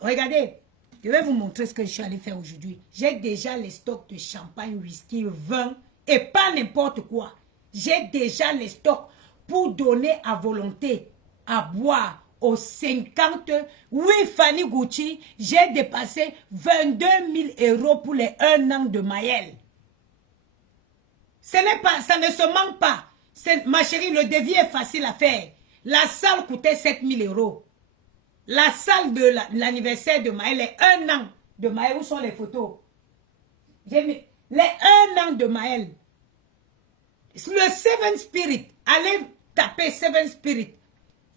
Regardez, je vais vous montrer ce que je suis allé faire aujourd'hui. J'ai déjà les stocks de champagne, whisky, vin et pas n'importe quoi. J'ai déjà les stocks pour donner à volonté, à boire aux 50. Oui, Fanny Gucci, j'ai dépassé 22 000 euros pour les 1 an de Maël. Ça ne se manque pas. Ma chérie, le devis est facile à faire. La salle coûtait 7 000 euros. La salle de l'anniversaire de Maël, les 1 an de Maël, où sont les photos? J'ai mis les 1 an de Maël. Le Seven Spirit, allez taper Seven Spirit.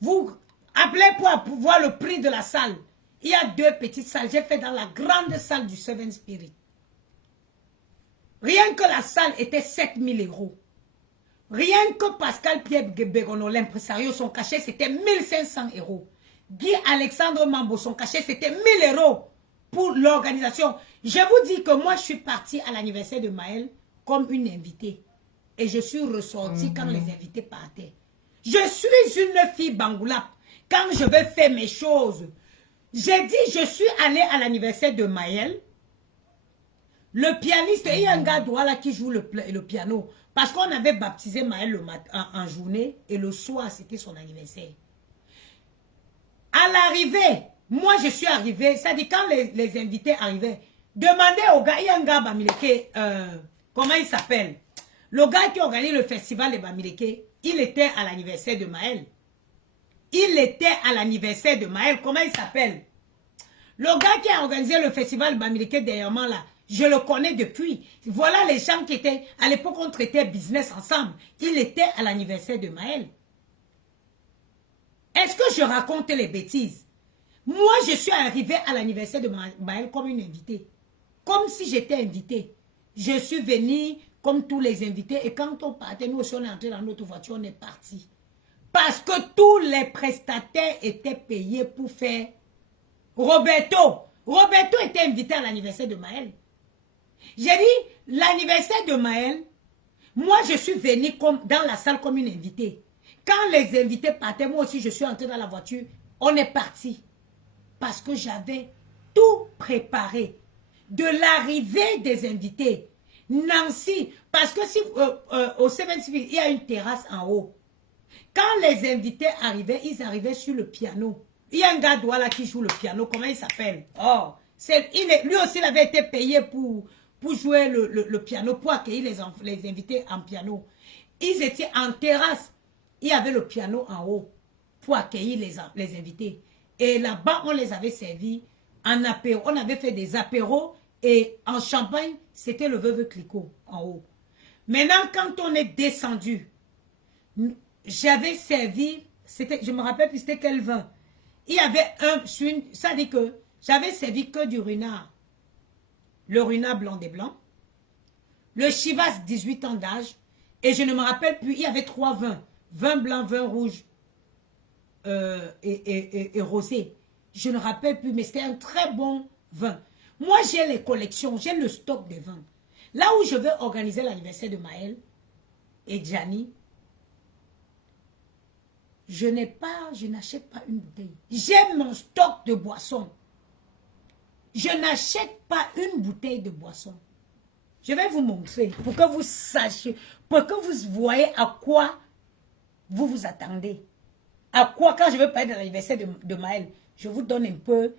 Vous appelez pour voir le prix de la salle. Il y a 2 petites salles. J'ai fait dans la grande salle du Seven Spirit. Rien que la salle était 7 000 euros. Rien que Pascal Pierre Bégono, l'impresario, son cachet, c'était 1500 euros. Guy Alexandre Mambo, son cachet, c'était 1000 euros pour l'organisation. Je vous dis que moi, je suis partie à l'anniversaire de Maël comme une invitée. Et je suis ressortie quand les invités partaient. Je suis une fille bangoulap. Quand je vais faire mes choses, j'ai dit, je suis allée à l'anniversaire de Maël. Le pianiste, il y a un gars là qui joue le piano. Parce qu'on avait baptisé Maël le matin, en journée. Et le soir, c'était son anniversaire. À l'arrivée, moi je suis arrivée. Ça dit quand les invités arrivaient, demandez au gars, il y a un gars Bamileke, comment il s'appelle? Le gars qui organise le festival de Bamileke, il était à l'anniversaire de Maël. Il était à l'anniversaire de Maël. Comment il s'appelle? Le gars qui a organisé le festival Bamileke dernièrement là, je le connais depuis. Voilà les gens qui étaient... À l'époque, on traitait business ensemble. Il était à l'anniversaire de Maël. Est-ce que je raconte les bêtises? Moi, je suis arrivée à l'anniversaire de Maël comme une invitée. Comme si j'étais invitée. Je suis venue comme tous les invités. Et quand on partait, nous aussi, on est entré dans notre voiture, on est parti. Parce que tous les prestataires étaient payés pour faire Roberto. Roberto était invité à l'anniversaire de Maël. J'ai dit, l'anniversaire de Maël, moi je suis venue dans la salle comme une invitée. Quand les invités partaient, moi aussi je suis entrée dans la voiture. On est parti. Parce que j'avais tout préparé. De l'arrivée des invités. Nancy, parce que si au 7 Civil, il y a une terrasse en haut. Quand les invités arrivaient, ils arrivaient sur le piano. Il y a un gars là qui joue le piano. Comment il s'appelle? Oh, lui aussi il avait été payé pour jouer le piano, pour accueillir les invités en piano. Ils étaient en terrasse. Il y avait le piano en haut pour accueillir les invités. Et là-bas, on les avait servis en apéro. On avait fait des apéros et en champagne, c'était le veuve Clicquot en haut. Maintenant, quand on est descendu, j'avais servi, je me rappelle plus c'était quel vin. Il y avait ça dit que j'avais servi que du runard. Le runard blanc des blancs. Le Chivas 18 ans d'âge. Et je ne me rappelle plus, il y avait 3 vins. Vin blanc, vin rouge et rosé. Je ne me rappelle plus, mais c'était un très bon vin. Moi, j'ai les collections, j'ai le stock des vins. Là où je vais organiser l'anniversaire de Maël et Gianni, je n'achète pas une bouteille. J'ai mon stock de boissons. Je n'achète pas une bouteille de boisson. Je vais vous montrer pour que vous sachiez, pour que vous voyez à quoi vous vous attendez. À quoi, quand je vais parler de l'anniversaire de Maël, je vous donne un peu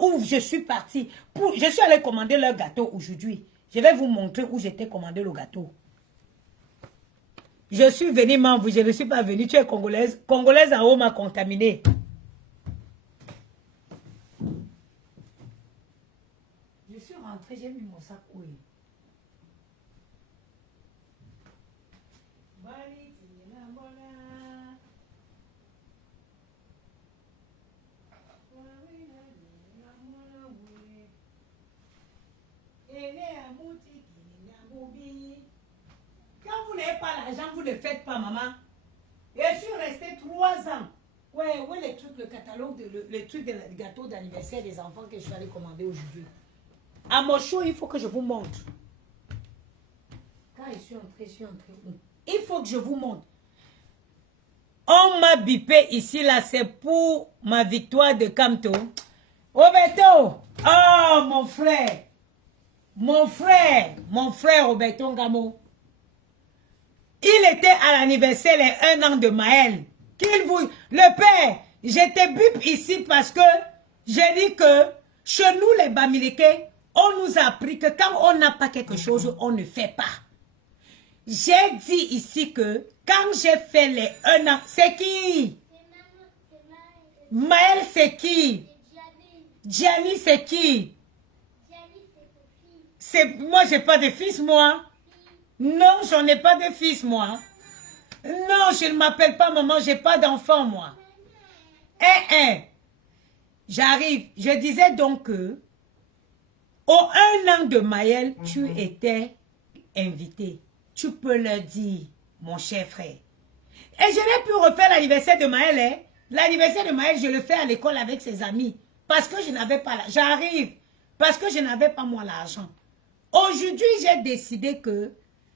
où je suis partie. Je suis allée commander leur gâteau aujourd'hui. Je vais vous montrer où j'étais commandé le gâteau. Je suis venue, membre, je ne suis pas venue. Tu es congolaise. Congolaise en haut m'a contaminé. Je suis rentrée, j'ai mis mon sac où est. Quand vous n'avez pas l'argent, vous ne faites pas, maman. Et je suis restée 3 ans. Ouais, les trucs, le catalogue, le truc de gâteau d'anniversaire des enfants que je suis allée commander aujourd'hui. À mon show, il faut que je vous montre. Quand je suis entrée où? Il faut que je vous montre. On m'a bipé ici, là, c'est pour ma victoire de Camto. Roberto! Oh, mon frère! Mon frère Roberto Ngamo. Il était à l'anniversaire les 1 an de Maël. Le père, j'étais bip ici parce que j'ai dit que chez nous les Bamileke, on nous a appris que quand on n'a pas quelque chose, on ne fait pas. J'ai dit ici que quand j'ai fait les 1 an, c'est qui? Maël, c'est qui? Gianni, c'est qui? Moi, j'ai pas de fils, moi. Non, j'en ai pas de fils, moi. Non, je ne m'appelle pas maman, j'ai pas d'enfant, moi. J'arrive. Je disais donc que au 1 an de Maël, tu étais invité. Tu peux le dire, mon cher frère. Et je n'ai pu refaire l'anniversaire de Maël. Hein. L'anniversaire de Maël, je le fais à l'école avec ses amis. Parce que je n'avais pas l'argent. J'arrive. Parce que je n'avais pas moi l'argent. Aujourd'hui, j'ai décidé que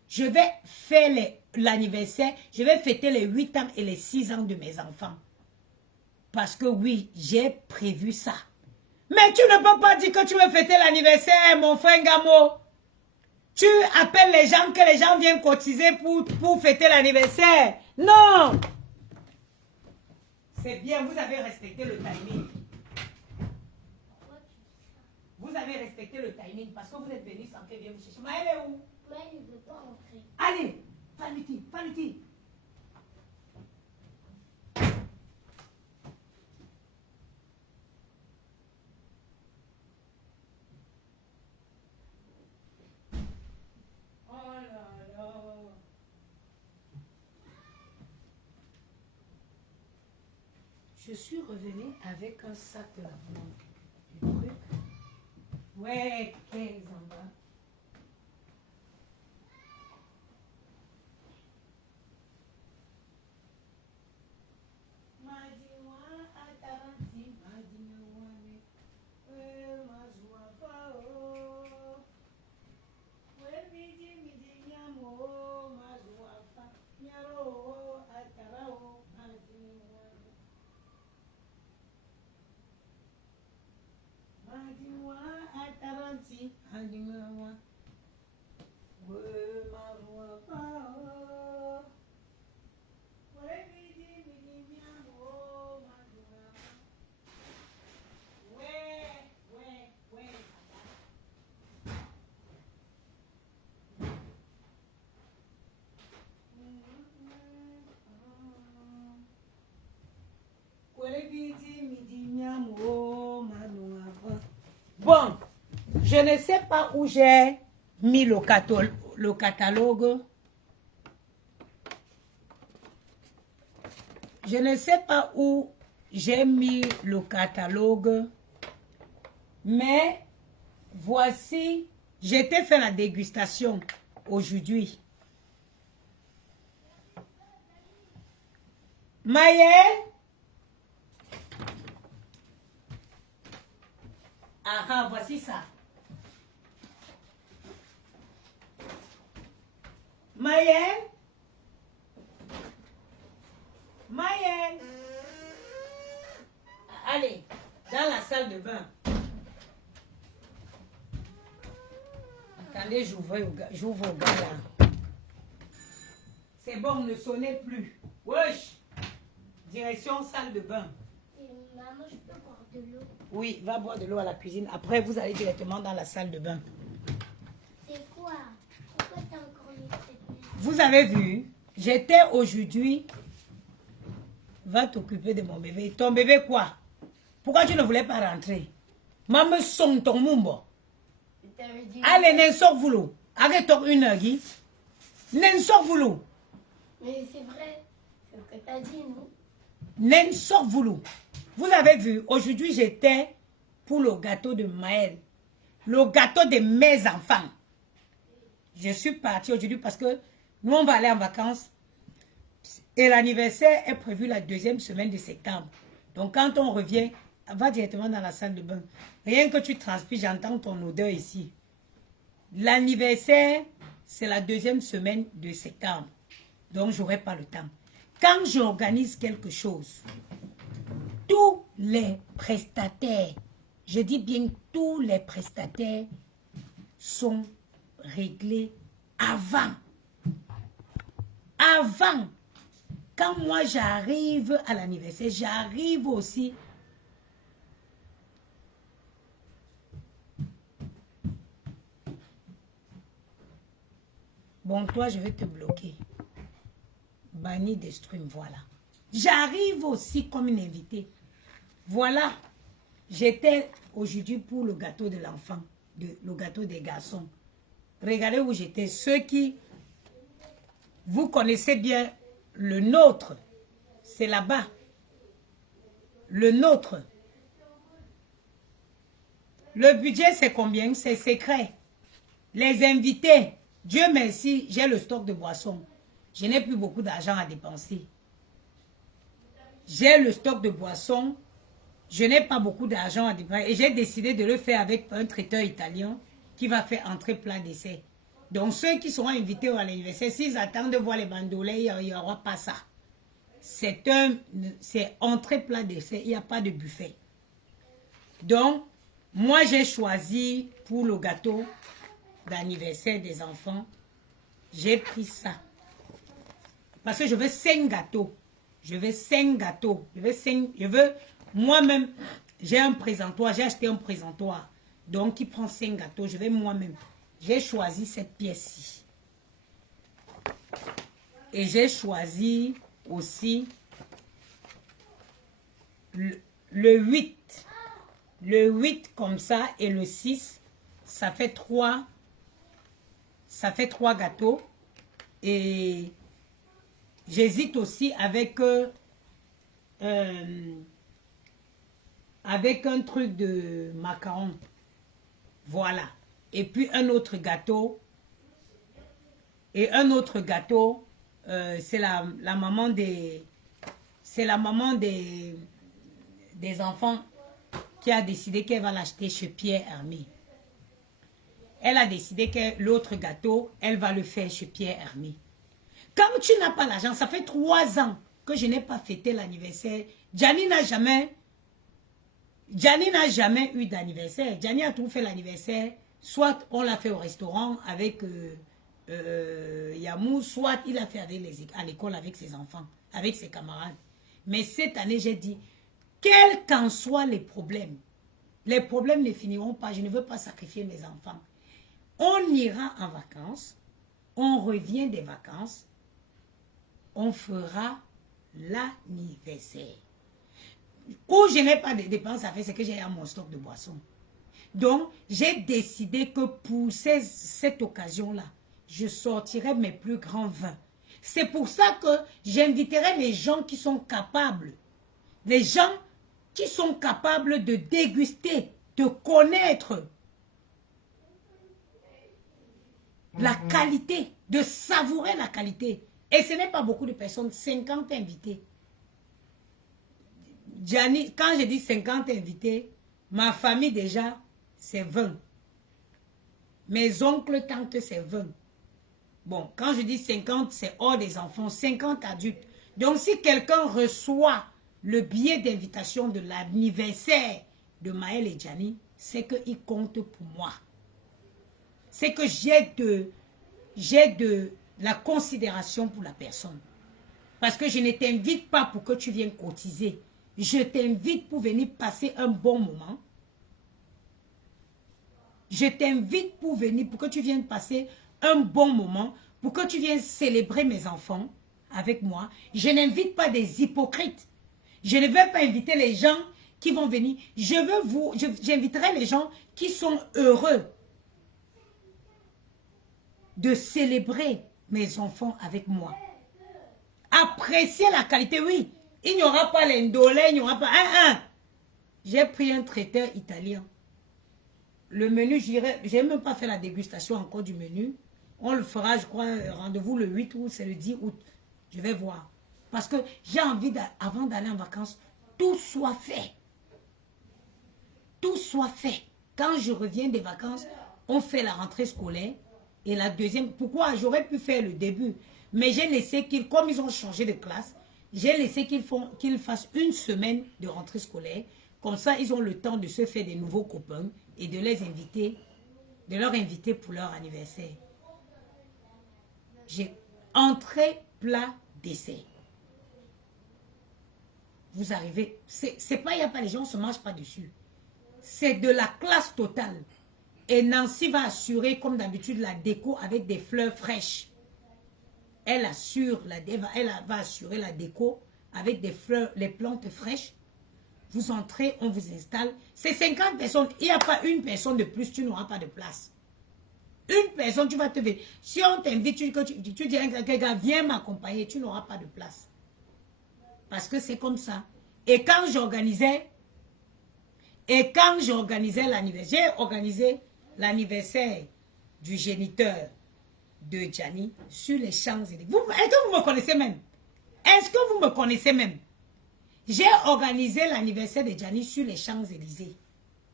je vais faire l'anniversaire. Je vais fêter les 8 ans et les 6 ans de mes enfants. Parce que oui, j'ai prévu ça. Mais tu ne peux pas dire que tu veux fêter l'anniversaire, mon frère Ngamo. Tu appelles les gens, que les gens viennent cotiser pour fêter l'anniversaire. Non! C'est bien, vous avez respecté le timing. Vous avez respecté le timing parce que vous êtes venu sans qu'elle vienne vous chercher. Mais elle est où? Mais elle ne veut pas rentrer. Allez, Faluti. Oh là là. Je suis revenue avec un sac de lavement. Du truc. Ouais, 15 en bas. Bon, je ne sais pas où j'ai mis le catalogue. Je ne sais pas où j'ai mis le catalogue. Mais voici, j'étais fait la dégustation aujourd'hui. Maëlle? Ah, voici ça. Maëlle? Maëlle? Allez, dans la salle de bain. Attendez, j'ouvre au gars là. C'est bon, ne sonnez plus. Wesh! Direction salle de bain. Maman, je peux boire de l'eau? Oui, va boire de l'eau à la cuisine. Après, vous allez directement dans la salle de bain. C'est quoi? Pourquoi t'as encore mis cette nuit? Vous avez vu, j'étais aujourd'hui... Va t'occuper de mon bébé. Ton bébé quoi? Pourquoi tu ne voulais pas rentrer? Maman son ton mumbo. Allez, n'en voulou. Arrête-toi une heure, Guy. N'en voulou. Mais c'est vrai, c'est ce que t'as dit, non? N'en voulou. Vous avez vu, aujourd'hui j'étais pour le gâteau de Maëlle. Le gâteau de mes enfants. Je suis partie aujourd'hui parce que nous on va aller en vacances. Et l'anniversaire est prévu la 2e semaine de septembre. Donc quand on revient, va directement dans la salle de bain. Rien que tu transpires, j'entends ton odeur ici. L'anniversaire, c'est la 2e semaine de septembre. Donc j'aurai pas le temps. Quand j'organise quelque chose, tous les prestataires, je dis bien tous les prestataires, sont réglés avant. Avant. Quand moi j'arrive à l'anniversaire, j'arrive aussi. Bon, toi, je vais te bloquer. Banni des streams, voilà. J'arrive aussi comme une invitée. Voilà. J'étais aujourd'hui pour le gâteau de l'enfant, le gâteau des garçons. Regardez où j'étais. Ceux qui, vous connaissez bien le nôtre, c'est là-bas. Le nôtre. Le budget, c'est combien? C'est secret. Les invités, Dieu merci, j'ai le stock de boissons. Je n'ai plus beaucoup d'argent à dépenser. J'ai le stock de boissons. Je n'ai pas beaucoup d'argent à dépenser. Et j'ai décidé de le faire avec un traiteur italien qui va faire entrée plat dessert. Donc ceux qui seront invités à l'anniversaire, s'ils attendent de voir les bandolets, il n'y aura pas ça. C'est entrée plat dessert, il n'y a pas de buffet. Donc, moi j'ai choisi pour le gâteau d'anniversaire des enfants, j'ai pris ça. Parce que je veux 5 gâteaux. Je veux 5 gâteaux. Je veux moi-même, j'ai un présentoir, j'ai acheté un présentoir. Donc, qui prend 5 gâteaux, je vais moi-même. J'ai choisi cette pièce-ci. Et j'ai choisi aussi le 8. Le 8 comme ça et le 6, ça fait 3. Ça fait 3 gâteaux. Et j'hésite aussi avec un truc de macaron. Voilà. Et puis un autre gâteau. Et un autre gâteau, c'est la maman des... C'est la maman des enfants qui a décidé qu'elle va l'acheter chez Pierre Hermé. Elle a décidé que l'autre gâteau, elle va le faire chez Pierre Hermé. Comme tu n'as pas l'argent, ça fait 3 ans que je n'ai pas fêté l'anniversaire. Gianni n'a jamais eu d'anniversaire. Gianni a tout fait l'anniversaire. Soit on l'a fait au restaurant avec Yamou, soit il a fait à l'école avec ses enfants, avec ses camarades. Mais cette année, j'ai dit, quels qu'en soient les problèmes ne finiront pas. Je ne veux pas sacrifier mes enfants. On ira en vacances, on revient des vacances, on fera l'anniversaire. Où je n'ai pas de dépenses à faire, c'est que j'ai mon stock de boissons. Donc, j'ai décidé que pour cette occasion-là, je sortirai mes plus grands vins. C'est pour ça que j'inviterai les gens qui sont capables, les gens qui sont capables de déguster, de connaître la qualité, de savourer la qualité. Et ce n'est pas beaucoup de personnes, 50 invités. Gianni, quand je dis 50 invités, ma famille déjà, c'est 20. Mes oncles, tantes, c'est 20. Bon, quand je dis 50, c'est hors des enfants, 50 adultes. Donc, si quelqu'un reçoit le billet d'invitation de l'anniversaire de Maël et Gianni, c'est qu'il compte pour moi. C'est que j'ai de la considération pour la personne. Parce que je ne t'invite pas pour que tu viennes cotiser. Je t'invite pour venir passer un bon moment. Je t'invite pour venir, pour que tu viennes passer un bon moment, pour que tu viennes célébrer mes enfants avec moi. Je n'invite pas des hypocrites. Je ne vais pas inviter les gens qui vont venir. J'inviterai les gens qui sont heureux de célébrer mes enfants avec moi. Apprécier la qualité, oui. Il n'y aura pas l'indolé, il n'y aura pas... J'ai pris un traiteur italien. Le menu, je n'ai même pas fait la dégustation encore du menu. On le fera, je crois, rendez-vous le 8 août, c'est le 10 août. Je vais voir. Parce que j'ai envie, avant d'aller en vacances, tout soit fait. Tout soit fait. Quand je reviens des vacances, on fait la rentrée scolaire. Et la deuxième, pourquoi? J'aurais pu faire le début. Mais j'ai laissé qu'ils, comme ils ont changé de classe, j'ai laissé qu'ils fassent une semaine de rentrée scolaire. Comme ça, ils ont le temps de se faire des nouveaux copains et de les inviter, de leur inviter pour leur anniversaire. J'ai entrée, plat, dessert. Vous arrivez, c'est pas, il n'y a pas, les gens ne se marchent pas dessus. C'est de la classe totale. Et Nancy va assurer, comme d'habitude, la déco avec des fleurs fraîches. Elle va assurer la déco avec des fleurs, les plantes fraîches. Vous entrez, on vous installe. C'est 50 personnes. Il n'y a pas une personne de plus, tu n'auras pas de place. Une personne, tu vas te ver. Si on t'invite, tu dis à quelqu'un, viens m'accompagner, tu n'auras pas de place. Parce que c'est comme ça. Et quand j'organisais l'anniversaire, j'ai organisé l'anniversaire du géniteur de Gianni sur les Champs-Élysées. Est-ce que vous me connaissez même? Est-ce que vous me connaissez même? J'ai organisé l'anniversaire de Gianni sur les Champs-Élysées.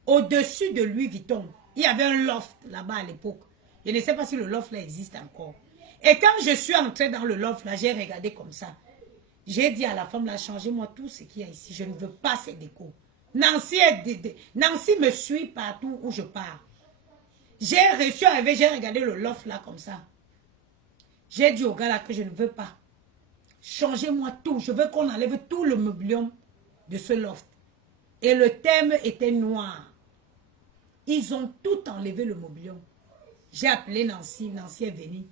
Au-dessus de Louis Vuitton. Il y avait un loft là-bas à l'époque. Je ne sais pas si le loft là existe encore. Et quand je suis entrée dans le loft là, j'ai regardé comme ça. J'ai dit à la femme là, changez-moi tout ce qu'il y a ici. Je ne veux pas ces décos. Nancy me suit partout où je pars. J'ai reçu arrivé, j'ai regardé le loft là comme ça. J'ai dit au gars là que je ne veux pas. Changez-moi tout. Je veux qu'on enlève tout le mobilium de ce loft. Et le thème était noir. Ils ont tout enlevé le mobilium. J'ai appelé Nancy. Nancy est venue.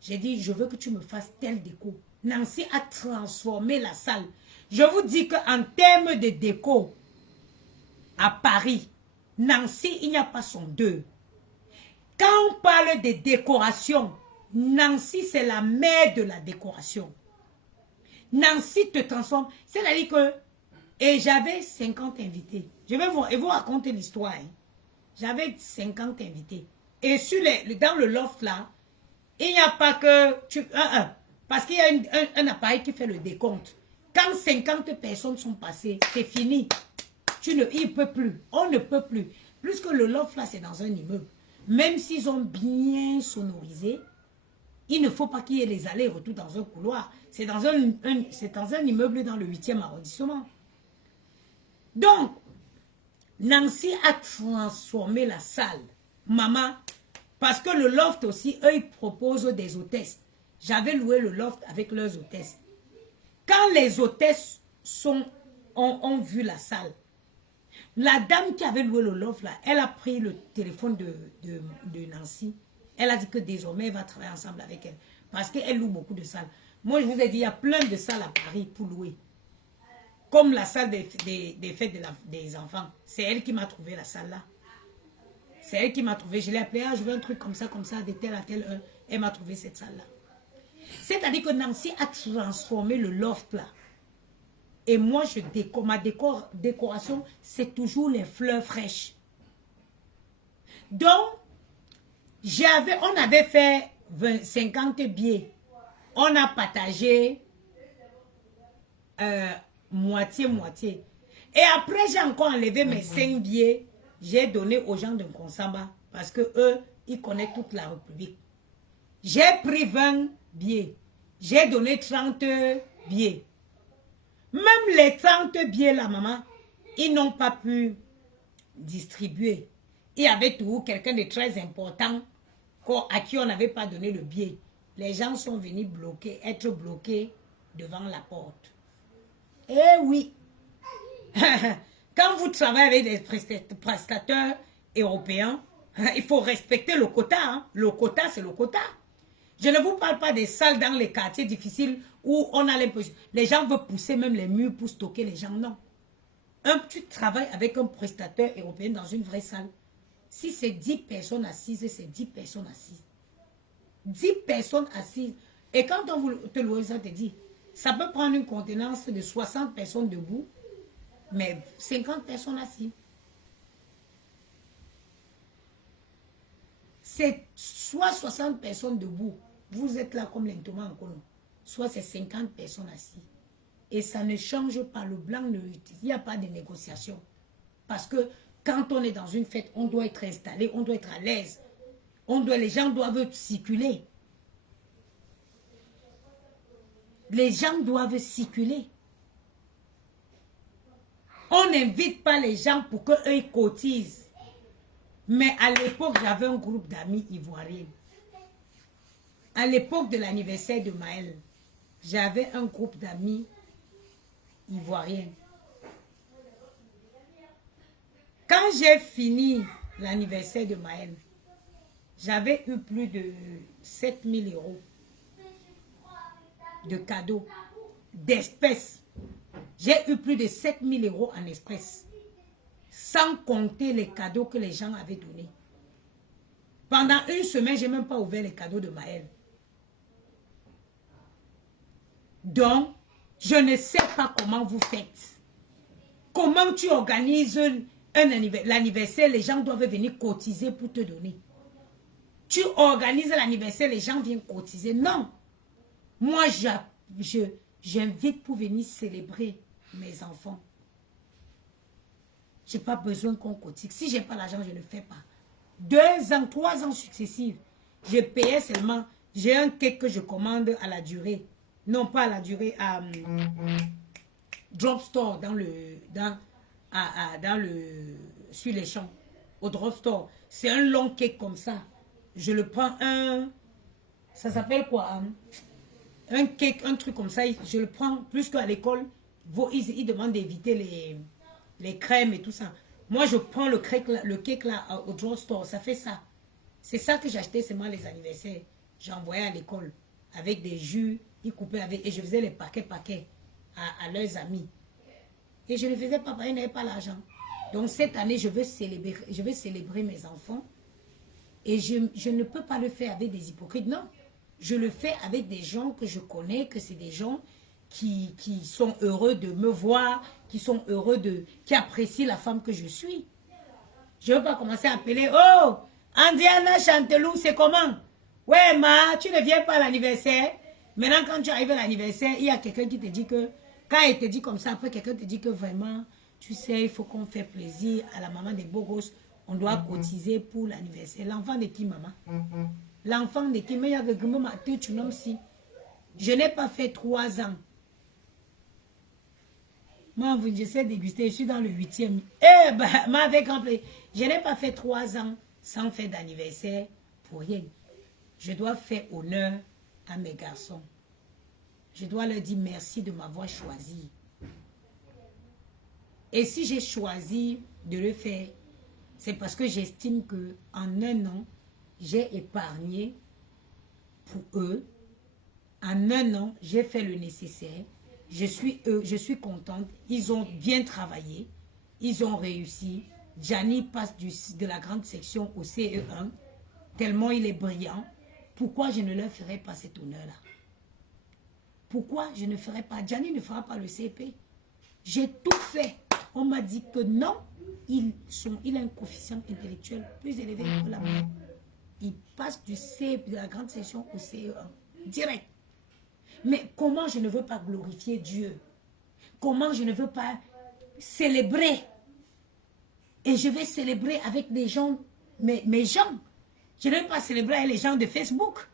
J'ai dit, je veux que tu me fasses telle déco. Nancy a transformé la salle. Je vous dis qu'en termes de déco, à Paris, Nancy, il n'y a pas son deux. Quand on parle de décoration, Nancy, c'est la mère de la décoration. Nancy te transforme. C'est-à-dire que... Et j'avais 50 invités. Je vais vous raconter l'histoire. Hein. J'avais 50 invités. Et dans le loft là, il n'y a pas que... parce qu'il y a un appareil qui fait le décompte. Quand 50 personnes sont passées, c'est fini. Il ne peut plus. On ne peut plus. Plus que le loft là, c'est dans un immeuble. Même s'ils ont bien sonorisé, il ne faut pas qu'il y ait les allers-retours dans un couloir. C'est dans un immeuble dans le 8e arrondissement. Donc, Nancy a transformé la salle. Maman, parce que le loft aussi, eux, ils proposent des hôtesses. J'avais loué le loft avec leurs hôtesses. Quand les hôtesses ont vu la salle, la dame qui avait loué le loft là, elle a pris le téléphone de Nancy. Elle a dit que désormais, elle va travailler ensemble avec elle. Parce qu'elle loue beaucoup de salles. Moi, je vous ai dit, il y a plein de salles à Paris pour louer. Comme la salle des fêtes des enfants. C'est elle qui m'a trouvé la salle là. C'est elle qui m'a trouvé. Je l'ai appelée, ah, je veux un truc comme ça, de telle à telle heure. Elle m'a trouvé cette salle-là. C'est-à-dire que Nancy a transformé le loft là. Et moi, je décore, ma décoration, c'est toujours les fleurs fraîches. Donc, on avait fait 50 billets. On a partagé moitié-moitié. Et après, j'ai encore enlevé mes 5 billets. J'ai donné aux gens de Konsamba. Parce que eux, ils connaissent toute la République. J'ai pris 20 billets. J'ai donné 30 billets. Même les 30 billets là, maman, ils n'ont pas pu distribuer. Il y avait toujours quelqu'un de très important à qui on n'avait pas donné le billet. Les gens sont venus être bloqués devant la porte. Eh oui! Quand vous travaillez avec des prestateurs européens, il faut respecter le quota. Hein. Le quota, c'est le quota. Je ne vous parle pas des salles dans les quartiers difficiles où on a l'impression. Les gens veulent pousser même les murs pour stocker les gens. Non. Tu travailles avec un prestataire européen dans une vraie salle. Si c'est 10 personnes assises, c'est 10 personnes assises. 10 personnes assises. Et quand on te loue, ça te dit, ça peut prendre une contenance de 60 personnes debout, mais 50 personnes assises. C'est soit 60 personnes debout, vous êtes là comme l'entourage en colon, soit c'est 50 personnes assises. Et ça ne change pas, le blanc, il n'y a pas de négociation. Parce que quand on est dans une fête, on doit être installé, on doit être à l'aise. Les gens doivent circuler. Les gens doivent circuler. On n'invite pas les gens pour qu'eux ils cotisent. Mais à l'époque, j'avais un groupe d'amis ivoiriens. À l'époque de l'anniversaire de Maël, j'avais un groupe d'amis ivoiriens. Quand j'ai fini l'anniversaire de Maël, j'avais eu plus de 7 000 € de cadeaux, d'espèces. J'ai eu plus de 7 000 € en espèces. Sans compter les cadeaux que les gens avaient donnés. Pendant une semaine, je n'ai même pas ouvert les cadeaux de Maël. Donc, je ne sais pas comment vous faites. Comment tu organises l'anniversaire, les gens doivent venir cotiser pour te donner. Tu organises l'anniversaire, les gens viennent cotiser. Non. Moi, j'invite pour venir célébrer mes enfants. Je n'ai pas besoin qu'on cotise. Si je n'ai pas l'argent, je ne fais pas. 2 ans, 3 ans successifs, je payais seulement. J'ai un cake que je commande à la durée. Non, pas à la durée, à Drop Store, sur les champs, au Drop Store. C'est un long cake comme ça. Je le prends ça s'appelle quoi? Un cake, un truc comme ça. Je le prends plus qu'à l'école. Ils demandent d'éviter les crèmes et tout ça. Moi, je prends le cake là au Drop Store. Ça fait ça. C'est ça que j'achetais seulement les anniversaires. J'envoyais à l'école avec des jus. Ils coupaient avec, et je faisais les paquets à leurs amis. Et je ne faisais pas, parce qu'ils n'avaient pas l'argent. Donc cette année, je veux célébrer mes enfants. Et je ne peux pas le faire avec des hypocrites. Non, je le fais avec des gens que je connais, que c'est des gens qui sont heureux de me voir, qui sont heureux qui apprécient la femme que je suis. Je ne veux pas commencer à appeler, oh, Andiana Chantelou, c'est comment? Ouais, ma, tu ne viens pas à l'anniversaire. Maintenant, quand tu arrives à l'anniversaire, il y a quelqu'un qui te dit que, quand il te dit comme ça, après quelqu'un te dit que vraiment, tu sais, il faut qu'on fait plaisir à la maman des beaux gosses. On doit cotiser pour l'anniversaire. L'enfant de qui, maman? L'enfant de qui? Mais il y a que maman, tu nommes si. Je n'ai pas fait 3 ans. Moi, je sais déguster, je suis dans le 8e. Eh ben, avec grand plaisir. Je n'ai pas fait 3 ans sans faire d'anniversaire pour rien. Je dois faire honneur à mes garçons. Je dois leur dire merci de m'avoir choisi. Et si j'ai choisi de le faire, c'est parce que j'estime que en 1 an, j'ai épargné pour eux. En 1 an, j'ai fait le nécessaire. Je suis contente. Ils ont bien travaillé. Ils ont réussi. Gianni passe de la grande section au CE1, tellement il est brillant. Pourquoi je ne leur ferai pas cet honneur-là? Pourquoi je ne ferai pas? Gianni ne fera pas le CP. J'ai tout fait. On m'a dit que non, il a un coefficient intellectuel plus élevé que la moyenne. Il passe de la grande section au CE1. Direct. Mais comment je ne veux pas glorifier Dieu? Comment je ne veux pas célébrer? Et je vais célébrer avec des gens, mes gens. Je ne vais pas célébrer avec les gens de Facebook.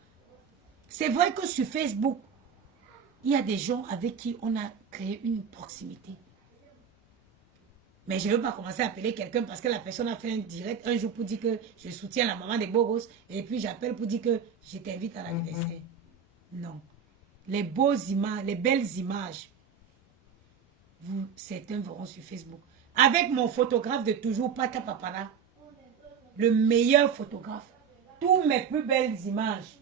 C'est vrai que sur Facebook, il y a des gens avec qui on a créé une proximité. Mais je ne veux pas commencer à appeler quelqu'un parce que la personne a fait un direct un jour pour dire que je soutiens la maman des beaux gosses et puis j'appelle pour dire que je t'invite à l'anniversaire. Non. Les beaux images, les belles images, certains verront sur Facebook. Avec mon photographe de toujours, Pata Papara, le meilleur photographe. Toutes mes plus belles images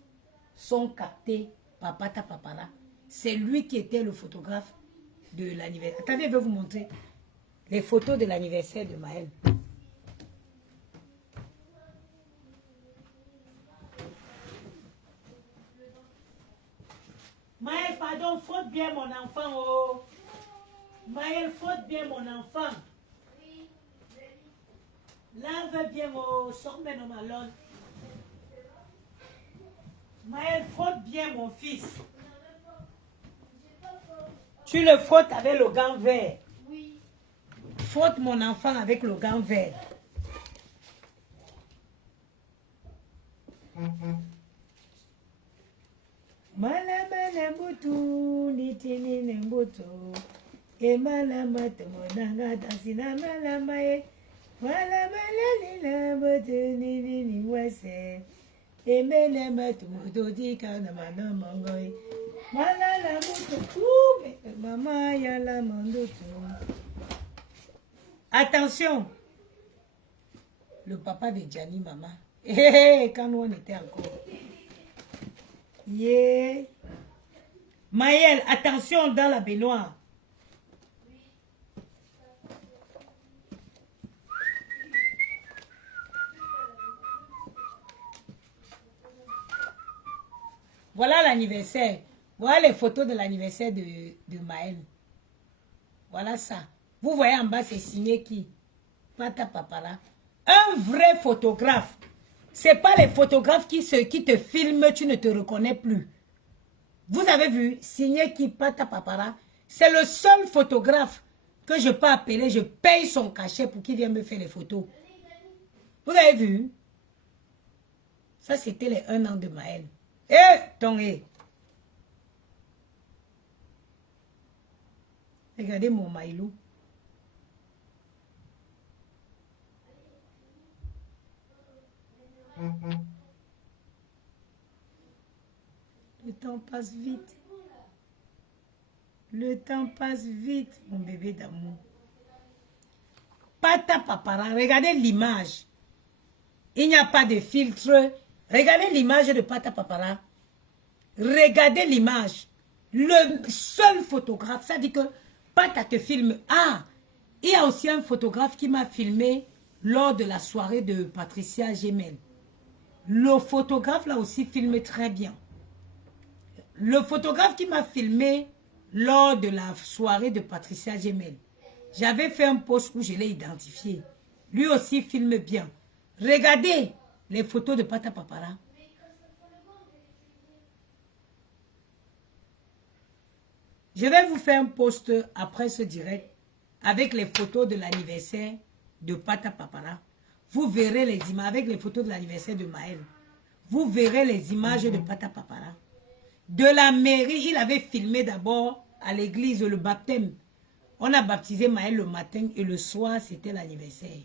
sont captées par Pata Papara. C'est lui qui était le photographe de l'anniversaire. Attendez, je vais vous montrer les photos de l'anniversaire de Maël. Maël, pardon, faute bien mon enfant, oh. Maël, faute bien mon enfant. Lave bien, oh, sors maintenant ma lonne. Maël, faute bien mon fils. Tu le frottes avec le gant vert. Oui. Frotte mon enfant avec le gant vert. Malama nembutu, nitini nembutu. E malama temonanga tansina malama e. Malama lalila butu nini wase. E melema tumutu tika na manamangoi. Malala mutu. Maman yala mandutu. Attention. Le papa de Gianni, maman. Quand nous on était encore. Yeah. Maël, attention dans la baignoire. Voilà l'anniversaire. Voilà les photos de l'anniversaire de Maël. Voilà ça. Vous voyez en bas, c'est signé qui? Pata Papara. Un vrai photographe. C'est pas les photographes qui te filment, tu ne te reconnais plus. Vous avez vu, signé qui? Pata Papara. C'est le seul photographe que je peux appeler. Je paye son cachet pour qu'il vienne me faire les photos. Vous avez vu? Ça, c'était les 1 an de Maël. Regardez mon Maïlou. Le temps passe vite. Le temps passe vite, mon bébé d'amour. Pata Papara, regardez l'image. Il n'y a pas de filtre. Regardez l'image de Pata Papara. Regardez l'image. Le seul photographe, ça dit que Pata te filme. Ah, il y a aussi un photographe qui m'a filmé lors de la soirée de Patricia Gemel. Le photographe là aussi filme très bien. Le photographe qui m'a filmé lors de la soirée de Patricia Gemel. J'avais fait un post où je l'ai identifié. Lui aussi filme bien. Regardez les photos de Pata Papara. Je vais vous faire un post après ce direct avec les photos de l'anniversaire de Pata Papara. Vous verrez les images avec les photos de l'anniversaire de Maël. Vous verrez les images de Pata Papara. De la mairie, il avait filmé d'abord à l'église le baptême. On a baptisé Maël le matin et le soir, c'était l'anniversaire.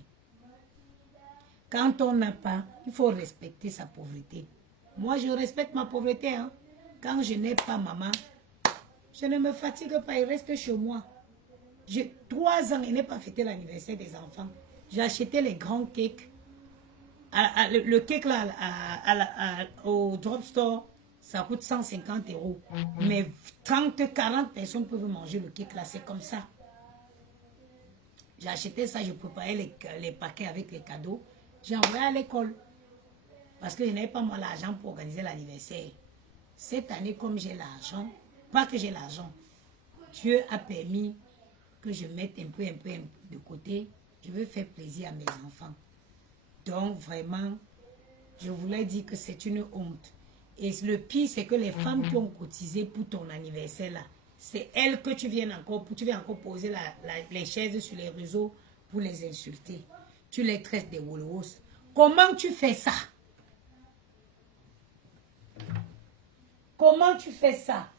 Quand on n'a pas, il faut respecter sa pauvreté. Moi, je respecte ma pauvreté. Hein. Quand je n'ai pas maman, je ne me fatigue pas, il reste chez moi. J'ai 3 ans et n'ai pas fêté l'anniversaire des enfants. J'ai acheté les grands cakes. Le cake là, au drugstore, ça coûte 150 €. Mais 30, 40 personnes peuvent manger le cake là, c'est comme ça. J'achetais ça, je préparais les paquets avec les cadeaux. J'ai envoyé à l'école. Parce que je n'avais pas moi l'argent pour organiser l'anniversaire. Cette année, comme j'ai l'argent, pas que j'ai l'argent, Dieu a permis que je mette un peu de côté. Je veux faire plaisir à mes enfants. Donc, vraiment, je voulais dire que c'est une honte. Et le pire, c'est que les femmes qui ont cotisé pour ton anniversaire, là, c'est elles que tu viens encore poser les chaises sur les réseaux pour les insulter. Tu les traites des wolowos. Comment tu fais ça? Comment tu fais ça?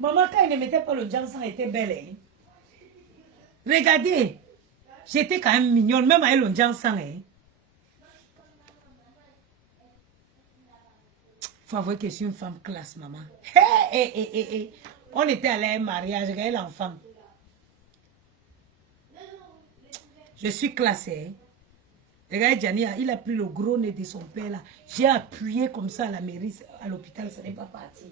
Maman, quand elle ne mettait pas le Johnson, elle était belle. Hein? Regardez, j'étais quand même mignonne, même avec le Johnson. Hein? Faut avouer que je suis une femme classe, maman. Hey. On était allé à un mariage, regardez l'enfant. Je suis classée. Hein? Regarde, Gianni, il a pris le gros nez de son père là. J'ai appuyé comme ça à la mairie, à l'hôpital, ça n'est pas parti.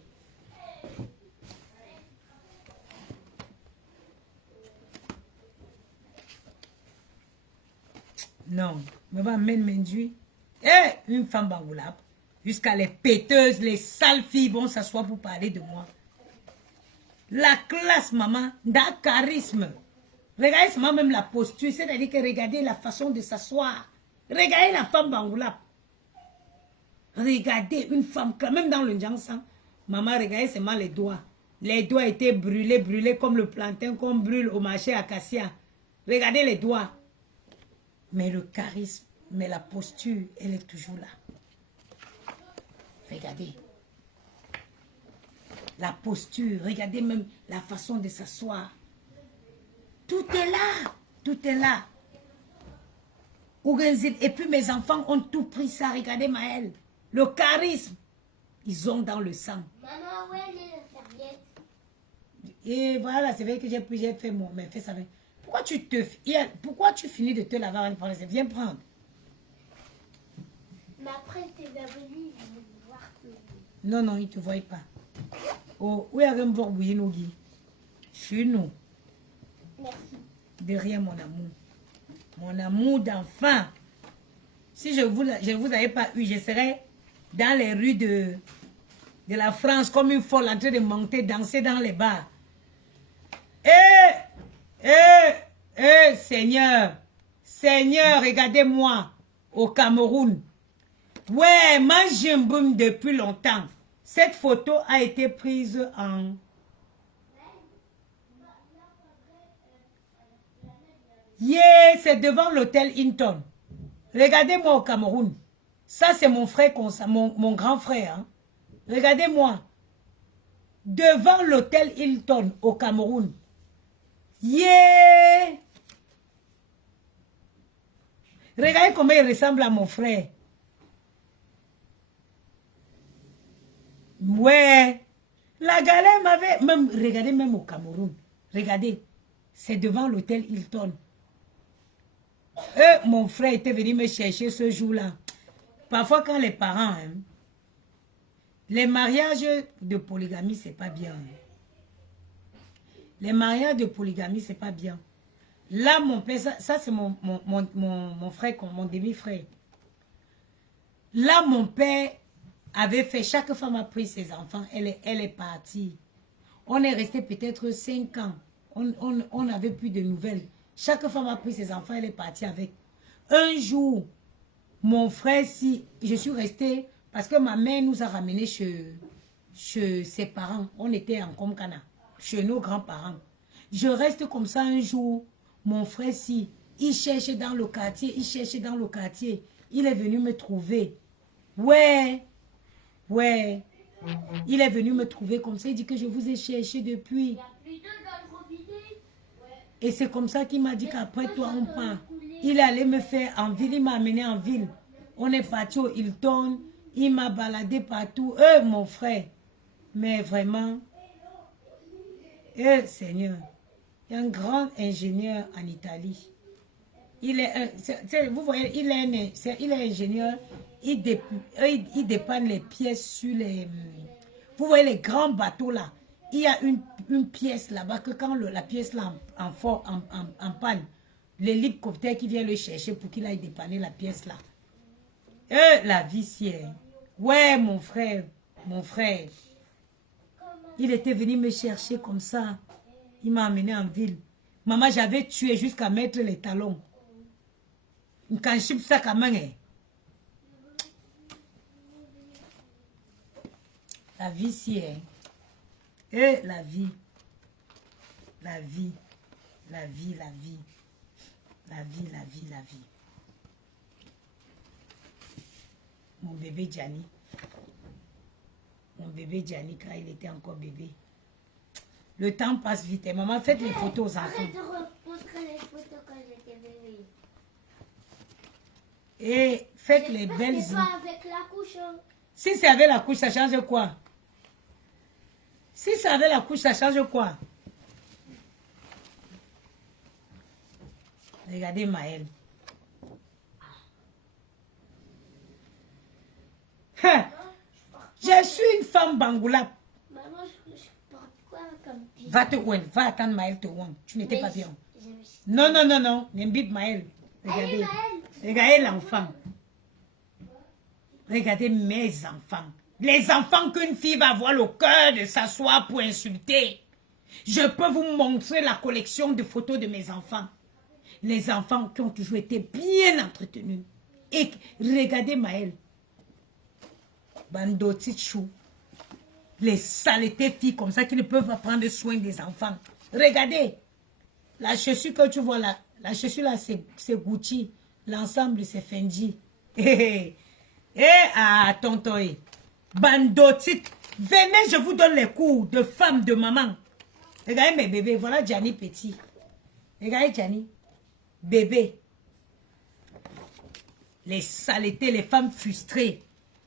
Non, me va m'induire. Une femme bangoulable. Jusqu'à les péteuses, les sales filles vont s'asseoir pour parler de moi. La classe, maman, d'un charisme. Regardez seulement même la posture, c'est-à-dire que regardez la façon de s'asseoir. Regardez la femme bangoulable. Regardez une femme, même dans le Jansan. Maman, regardez seulement les doigts. Les doigts étaient brûlés comme le plantain qu'on brûle au marché Acacia. Regardez les doigts. Mais le charisme, mais la posture, elle est toujours là. Regardez. La posture, regardez même la façon de s'asseoir. Tout est là. Tout est là. Et puis mes enfants ont tout pris ça. Regardez Maëlle. Le charisme. Ils ont dans le sang. Maman, où est la serviette? Et voilà, c'est vrai que j'ai fait mes fesses avec. Pourquoi tu finis de te laver avant de prendre? Viens prendre. Mais après tes abonnés, ils vont voir que... Non, ils ne te voient pas. Oh, où est-ce que bouillir nos guides? Chez nous. Merci. Derrière mon amour. Mon amour d'enfant. Si je vous avais pas eu, je serais dans les rues de la France comme une folle en train de monter, danser dans les bars. Seigneur. Seigneur, regardez-moi au Cameroun. Ouais, moi j'ai un boom depuis longtemps. Cette photo a été prise en... Yeah, c'est devant l'hôtel Hinton. Regardez-moi au Cameroun. Ça, c'est mon frère, mon grand frère. Hein. Regardez-moi. Devant l'hôtel Hilton au Cameroun. Yeah! Regardez comment il ressemble à mon frère. Ouais. La galère m'avait... Regardez même au Cameroun. Regardez. C'est devant l'hôtel Hilton. Mon frère était venu me chercher ce jour-là. Parfois, quand les parents... Hein, les mariages de polygamie, c'est pas bien. Les mariages de polygamie, c'est pas bien. Là, mon père, ça c'est mon frère, mon demi-frère. Là, mon père avait fait, chaque femme a pris ses enfants, elle est partie. On est resté peut-être 5 ans. On n'avait plus de nouvelles. Chaque femme a pris ses enfants, elle est partie avec. Un jour, mon frère, si je suis restée, parce que ma mère nous a ramenés chez ses parents. On était en Komkana, chez nos grands-parents. Je reste comme ça un jour. Mon frère, si, il cherche dans le quartier, il est venu me trouver. Ouais. Il est venu me trouver comme ça. Il dit que je vous ai cherché depuis. Il y a plus d'eau dans le robinet. Et c'est comme ça qu'il m'a dit qu'après toi, on part. Il allait me faire en ville, il m'a amené en ville. On est parti au Hilton. Il m'a baladé partout. Mon frère. Mais vraiment, Seigneur, il y a un grand ingénieur en Italie. Il est, vous voyez, il est ingénieur. Il dépanne les pièces sur les... Vous voyez les grands bateaux là. Il y a une pièce là-bas que quand la pièce là en panne, l'hélicoptère qui vient le chercher pour qu'il aille dépanner la pièce là. La vie si est. Ouais, mon frère. Il était venu me chercher comme ça. Il m'a amené en ville. Maman, j'avais tué jusqu'à mettre les talons. Quand je ça quand même. La vie si est. La vie. La vie. La vie, la vie. La vie, la vie, la vie. Mon bébé Gianni. Mon bébé Gianni quand il était encore bébé. Le temps passe vite. Et maman, faites les photos aux enfants. Je te remontrerai les photos quand j'étais bébé. Et faites les belles C'est pas avec la couche. Hein. Si c'est avec la couche, ça change quoi? Si c'est avec la couche, ça change quoi? Regardez Maëlle. Je suis une femme bangoula. Maman, je porte quoi comme pied? Va attendre Maëlle te voir. Tu n'étais pas bien. Je me suis... Non, n'embite Maëlle. Regardez. Allez, Maëlle. Regardez l'enfant. Regardez mes enfants. Les enfants qu'une fille va avoir le cœur de s'asseoir pour insulter. Je peux vous montrer la collection de photos de mes enfants. Les enfants qui ont toujours été bien entretenus. Et regardez Maëlle. Bando Tichou. Les saletés filles comme ça qui ne peuvent pas prendre soin des enfants. Regardez. La chaussure que tu vois là. La chaussure là c'est Gucci. L'ensemble c'est Fendi. Tonton. Bandotit. Venez, je vous donne les cours de femme, de maman. Regardez mes bébés. Voilà Gianni petit. Regardez Gianni. Bébé. Les saletés, les femmes frustrées.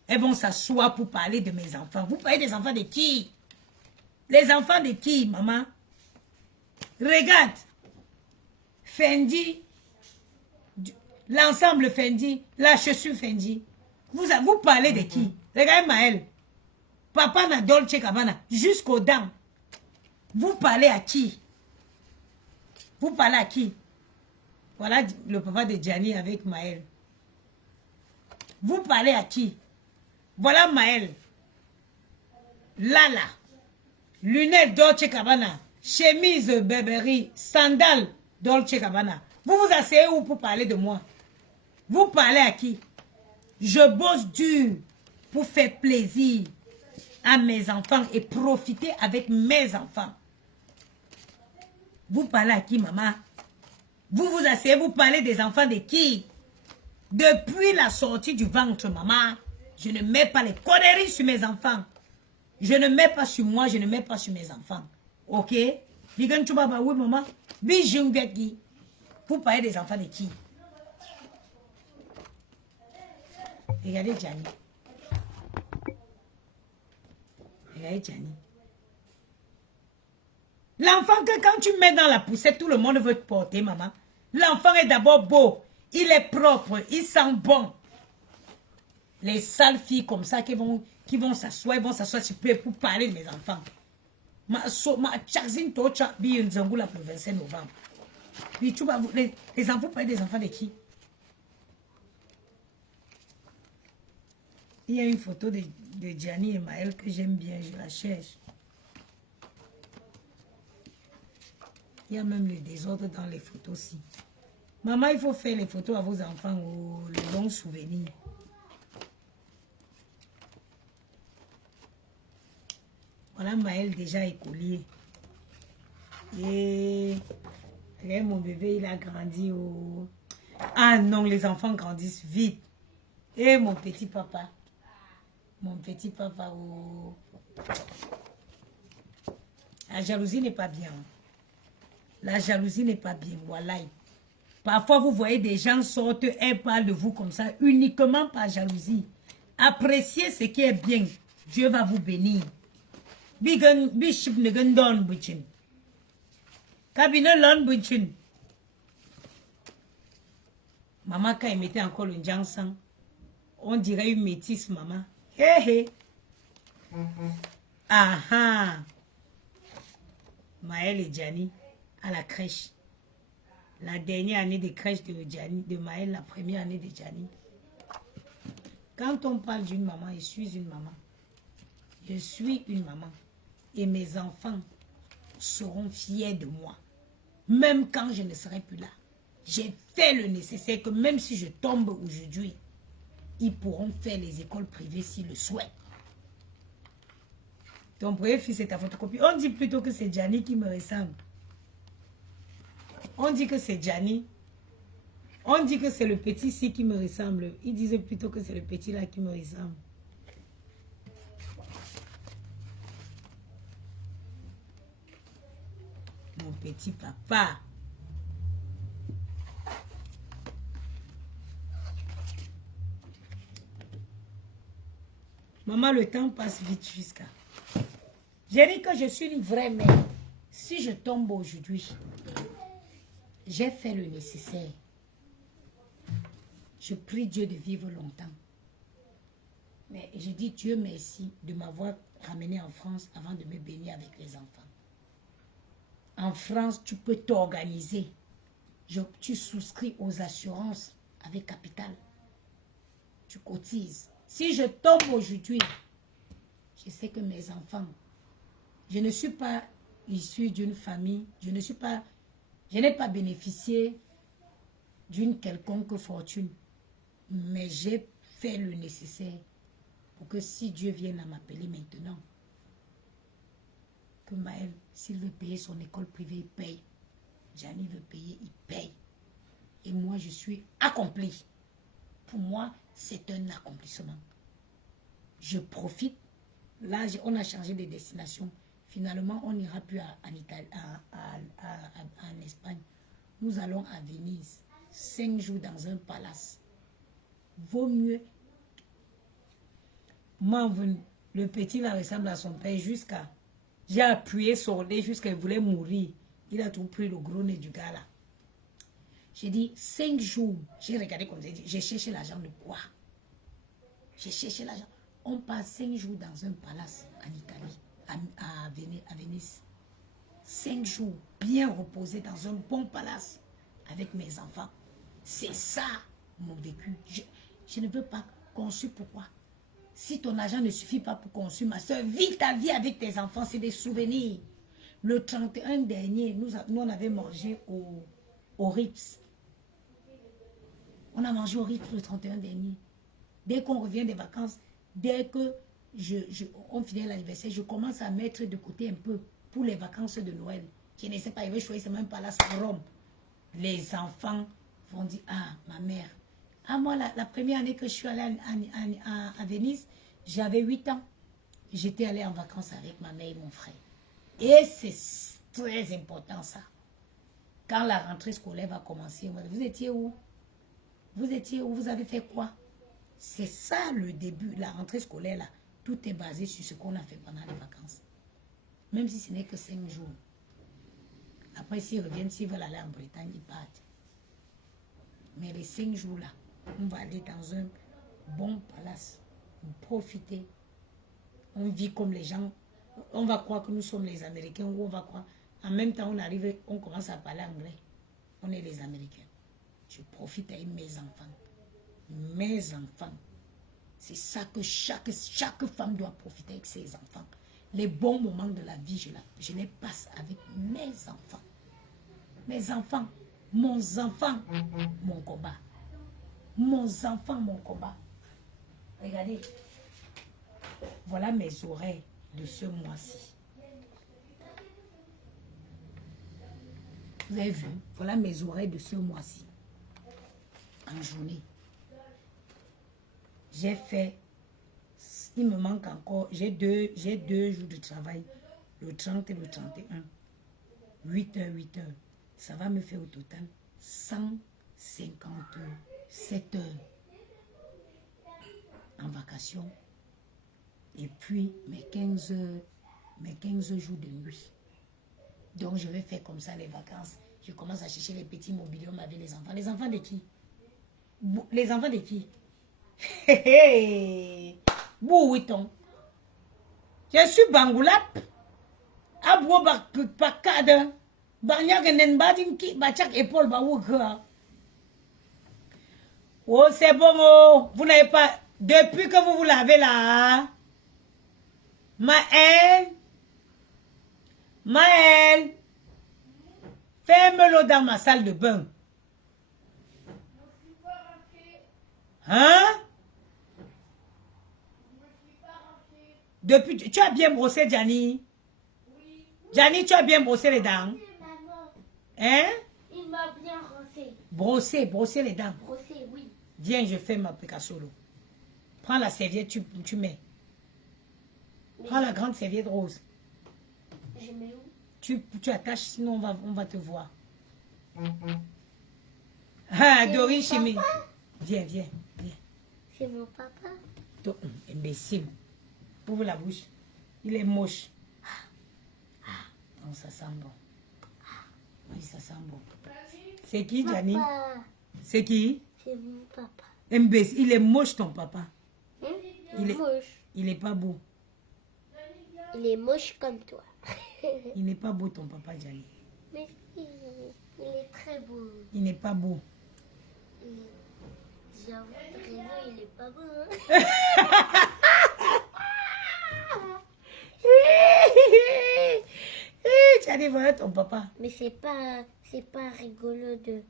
Elles vont s'asseoir pour parler de mes enfants. Vous parlez des enfants de qui? Les enfants de qui, maman? Regarde. Fendi. L'ensemble Fendi. La chaussure Fendi. Vous parlez de qui? Regardez Maëlle. Papa na Dolce Gabbana. Jusqu'aux dents. Vous parlez à qui? Vous parlez à qui? Voilà le papa de Gianni avec Maëlle. Vous parlez à qui? Voilà Maëlle. Lala. Lunettes Dolce Gabbana. Chemise Burberry. Sandales Dolce Gabbana. Vous vous asseyez où pour parler de moi? Vous parlez à qui? Je bosse dur pour faire plaisir à mes enfants et profiter avec mes enfants. Vous parlez à qui, maman? Vous vous asseyez, vous parlez des enfants de qui? Depuis la sortie du ventre, maman, je ne mets pas les conneries sur mes enfants. Je ne mets pas sur moi, je ne mets pas sur mes enfants. Ok? Bigan Chubaba, oui, maman. Bijungeki. Vous parlez des enfants de qui? Regardez Gianni. Regardez Gianni. L'enfant que quand tu mets dans la poussette, tout le monde veut te porter, maman. L'enfant est d'abord beau. Il est propre. Il sent bon. Les sales filles comme ça qui vont s'asseoir, pour parler de mes enfants. Le 25 novembre. Les enfants, vous parlez des enfants de qui? Il y a une photo de Gianni et Maëlle que j'aime bien, je la cherche. Il y a même le désordre dans les photos aussi. Maman, il faut faire les photos à vos enfants, les bons souvenirs. Voilà Maëlle déjà écolier. Et regarde mon bébé, il a grandi au... Ah non, les enfants grandissent vite. Et mon petit papa. Mon petit papa, oh. La jalousie n'est pas bien. La jalousie n'est pas bien, voilà. Parfois, vous voyez des gens sortent et parlent de vous comme ça, uniquement par jalousie. Appréciez ce qui est bien. Dieu va vous bénir. Bishop Negendon Bouchin. Cabinet Lon Bouchin. Maman, quand il mettait encore le Jansan, on dirait une métisse, maman. Hé hé. Ah ah. Maël et Gianni à la crèche. La dernière année de crèche de Gianni, de Maël, la première année de Gianni. Quand on parle d'une maman, je suis une maman. Je suis une maman. Et mes enfants seront fiers de moi. Même quand je ne serai plus là. J'ai fait le nécessaire que même si je tombe aujourd'hui, ils pourront faire les écoles privées s'ils le souhaitent. Ton premier fils est ta photocopie. On dit plutôt que c'est Gianni qui me ressemble. On dit que c'est Gianni. On dit que c'est le petit-ci qui me ressemble. Ils disaient plutôt que c'est le petit là qui me ressemble. Mon petit papa. Maman, le temps passe vite jusqu'à... J'ai dit que je suis une vraie mère. Si je tombe aujourd'hui, j'ai fait le nécessaire. Je prie Dieu de vivre longtemps. Mais je dis Dieu merci de m'avoir ramené en France avant de me baigner avec les enfants. En France, tu peux t'organiser. Tu souscris aux assurances avec capital. Tu cotises. Si je tombe aujourd'hui, je sais que mes enfants, je ne suis pas issue d'une famille, je n'ai pas bénéficié d'une quelconque fortune, mais j'ai fait le nécessaire pour que si Dieu vienne à m'appeler maintenant, que Maël, s'il veut payer son école privée, il paye. Gianni veut payer, il paye. Et moi, je suis accomplie. Pour moi, c'est un accomplissement. Je profite. Là, on a changé de destination. Finalement, on n'ira plus en Espagne. Nous allons à Venise. 5 jours dans un palace. Vaut mieux. Moi, le petit là ressemble à son père jusqu'à... J'ai appuyé sur le nez jusqu'à qu'il voulait mourir. Il a tout pris le gros nez du gars là. J'ai dit 5 jours. J'ai regardé comme j'ai dit. J'ai cherché l'argent de quoi? J'ai cherché l'argent. On passe 5 jours dans un palace en Italie, à Venise. 5 jours, bien reposé dans un bon palace avec mes enfants. C'est ça mon vécu. Je ne veux pas construire. Pourquoi? Si ton argent ne suffit pas pour construire, ma soeur, vis ta vie avec tes enfants, c'est des souvenirs. Le 31 dernier, nous on avait mangé au Ritz. On a mangé au Ritz le 31 dernier. Dès qu'on revient des vacances, dès que on finit l'anniversaire, je commence à mettre de côté un peu pour les vacances de Noël. Je ne sais pas, il veut choisir même pas là, à Rome. Les enfants vont dire, ah, ma mère. Ah, moi, la première année que je suis allée à Venise, j'avais 8 ans. J'étais allée en vacances avec ma mère et mon frère. Et c'est très important ça. Quand la rentrée scolaire va commencer, vous étiez où? Vous étiez où? Vous avez fait quoi? C'est ça le début, la rentrée scolaire là. Tout est basé sur ce qu'on a fait pendant les vacances. Même si ce n'est que 5 jours. Après, s'ils reviennent, s'ils veulent aller en Bretagne, ils partent. Mais les 5 jours là, on va aller dans un bon palace. Profiter. On vit comme les gens. On va croire que nous sommes les Américains ou on va croire. En même temps, on arrive, on commence à parler anglais. On est les Américains. Je profite avec mes enfants. Mes enfants. C'est ça que chaque femme doit profiter avec ses enfants. Les bons moments de la vie, je les passe avec mes enfants. Mes enfants. Mon enfant, mon combat. Mon enfant, mon combat. Regardez. Voilà mes oreilles de ce mois-ci. Vous avez vu? Voilà mes oreilles de ce mois-ci. En journée. J'ai fait, il me manque encore, j'ai deux jours de travail, le 30 et le 31. 8 heures, 8 heures. Ça va me faire au total 157 heures en vacation. Et puis mes 15 jours de nuit. Donc je vais faire comme ça les vacances. Je commence à chercher les petits mobiliums avec les enfants. Les enfants de qui? Les enfants de qui? Bouiton. Je suis Bangoulap. Abo bakada. Banyak nen badin ki bachak épaule ba wuka. Oh, c'est bon, oh. Vous n'avez pas... Depuis que vous vous lavez là... Maël... Maël... Ferme-le dans ma salle de bain. Hein? Depuis... Tu as bien brossé, Gianni? Oui. Gianni, tu as bien brossé les dents? Oui, maman. Hein? Il m'a bien rossé. Brosser les dents. Brossé, oui. Viens, je fais ma Picasso. Prends la serviette, tu mets. Prends la grande serviette rose. Je mets où? Tu attaches, sinon on va te voir. Ah, C'est Doris mon Chimie. papa. Viens, viens, viens. C'est mon papa. Imbécile. Ouvre la bouche. Il est moche. Non, ça sent bon. Oui, ça sent bon. C'est qui, Gianni? Papa. C'est qui? C'est mon papa. Imbécile. Il est moche, ton papa. Hein? Il est- moche. Il n'est pas beau. Il est moche comme toi. Il n'est pas beau, ton papa, Gianni. Mais si, il est très beau. Il n'est pas beau. J'avoue, vraiment, il est pas beau. Hein? Gianni, voilà ton papa. Mais c'est pas rigolo de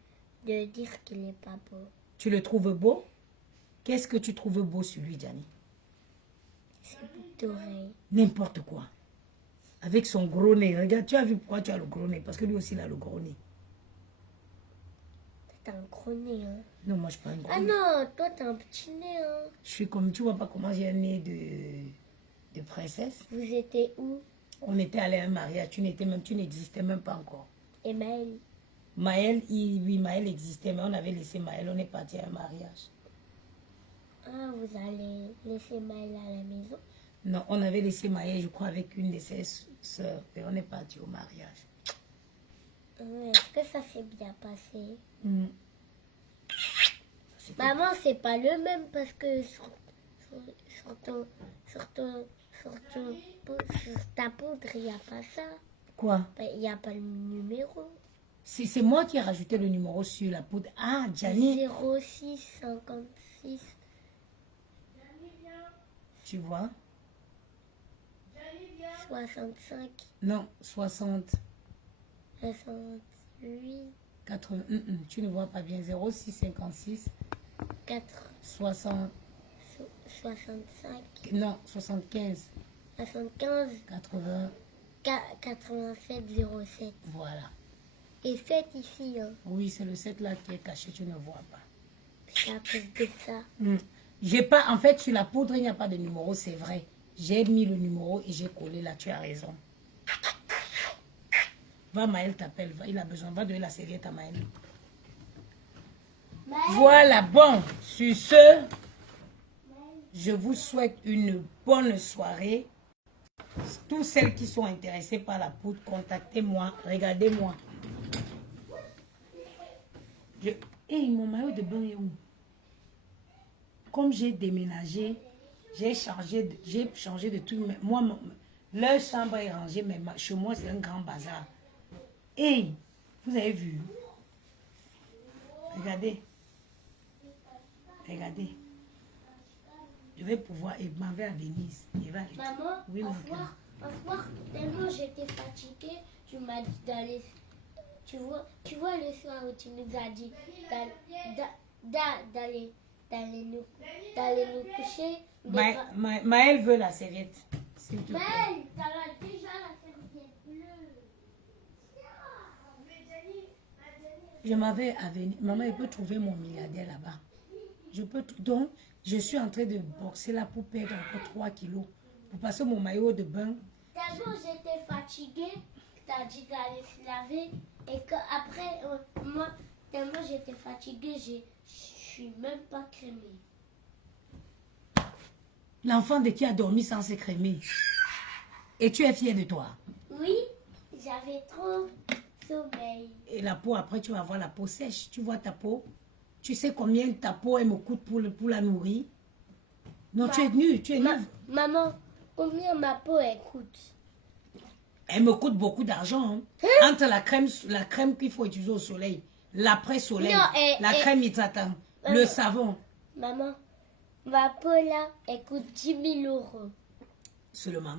dire qu'il est pas beau. Tu le trouves beau? Qu'est-ce que tu trouves beau sur lui, Gianni? C'est boucle d'oreille. N'importe quoi. Avec son gros nez. Regarde, tu as vu pourquoi tu as le gros nez? Parce que lui aussi, il a le gros nez. T'as un gros nez, hein? Non, moi, je suis pas un gros Ah nez. non, toi, t'as un petit nez, hein? Je suis comme, tu vois pas comment j'ai un nez de princesse. Vous étiez où? On était allé à un mariage. Tu n'existais même pas encore. Et Maël? Maël, oui, Maël existait, mais on avait laissé Maël. On est parti à un mariage. Ah, vous allez laisser Maël à la maison? Non, on avait laissé Maël, je crois, avec une de ses sœurs. Et on est parti au mariage. Est-ce que ça s'est bien passé? Mm. C'était- Maman, c'est pas le même parce que sur ta poudre, il n'y a pas ça. Quoi? Il n'y a pas le numéro. C'est moi qui ai rajouté le numéro sur la poudre. Ah, Gianni, 06 56. tu vois? 65 Non, 60, 68 80, tu ne vois pas bien. 06, 56, 4 60, 65 non, 75, 75 80, 87 07. voilà. Et 7 ici, hein. Oui, c'est le 7 là qui est caché, tu ne vois pas. C'est à cause de ça. J'ai pas, en fait, sur la poudre, il n'y a pas de numéro, c'est vrai. J'ai mis le numéro et j'ai collé là, tu as raison. Va, Maël t'appelle, va, il a besoin, va donner la serviette à Maël. Voilà, bon, sur ce, je vous souhaite une bonne soirée. Tous celles qui sont intéressées par la poudre, contactez-moi, regardez-moi. Hey, mon maillot de bain est où? Comme j'ai déménagé, j'ai changé de tout. Moi, leur chambre est rangée, mais chez moi, c'est un grand bazar. Hey, vous avez vu? Regardez. Regardez. Je vais pouvoir, il m'en va à Venise. Il va aller. Maman, Oui, au mon revoir, tellement j'étais fatiguée, tu m'as dit d'aller. Tu vois le soir où tu nous as dit d'aller nous coucher. Maël veut la serviette. s'il te plaît. Maël, t'as déjà la serviette bleue. Je m'avais à Venise. Maman, il peut trouver mon milliardaire là-bas. Donc, je suis en train de boxer là pour perdre encore 3 kilos. Pour passer mon maillot de bain. Tellement j'étais fatiguée, t'as dit d'aller se laver. Et qu'après, moi, tellement j'étais fatiguée, je suis même pas crémée. L'enfant de qui a dormi sans se crémer. Et tu es fière de toi. Oui, j'avais trop sommeil. Et la peau, après, tu vas avoir la peau sèche. Tu vois ta peau. Tu sais combien ta peau, elle me coûte pour la nourrir. Non, tu es nue, tu es nue. Maman, combien ma peau elle coûte? Elle me coûte beaucoup d'argent. Hein. Entre la crème qu'il faut utiliser au soleil, l'après-soleil, la crème hydratante, le savon. Maman, ma peau là, elle coûte 10 000 euros. Seulement.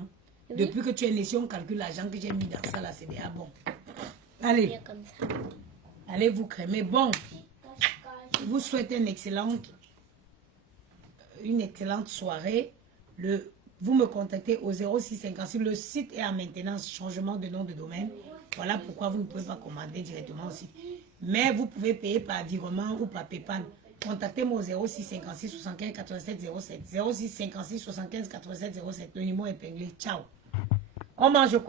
Oui. Depuis que tu es né, si on calcule l'argent que j'ai mis dans ça là, c'est déjà bon. Allez. Bien comme ça. Allez vous crémer. Bon. Je vous souhaite une excellente soirée. Vous me contactez au 0656. Le site est en maintenance, changement de nom de domaine. Voilà pourquoi vous ne pouvez pas commander directement aussi. Mais vous pouvez payer par virement ou par PayPal. Contactez-moi au 0656 75 87 07. 0656 75 87 07. Le numéro épinglé. Ciao. On mange quoi?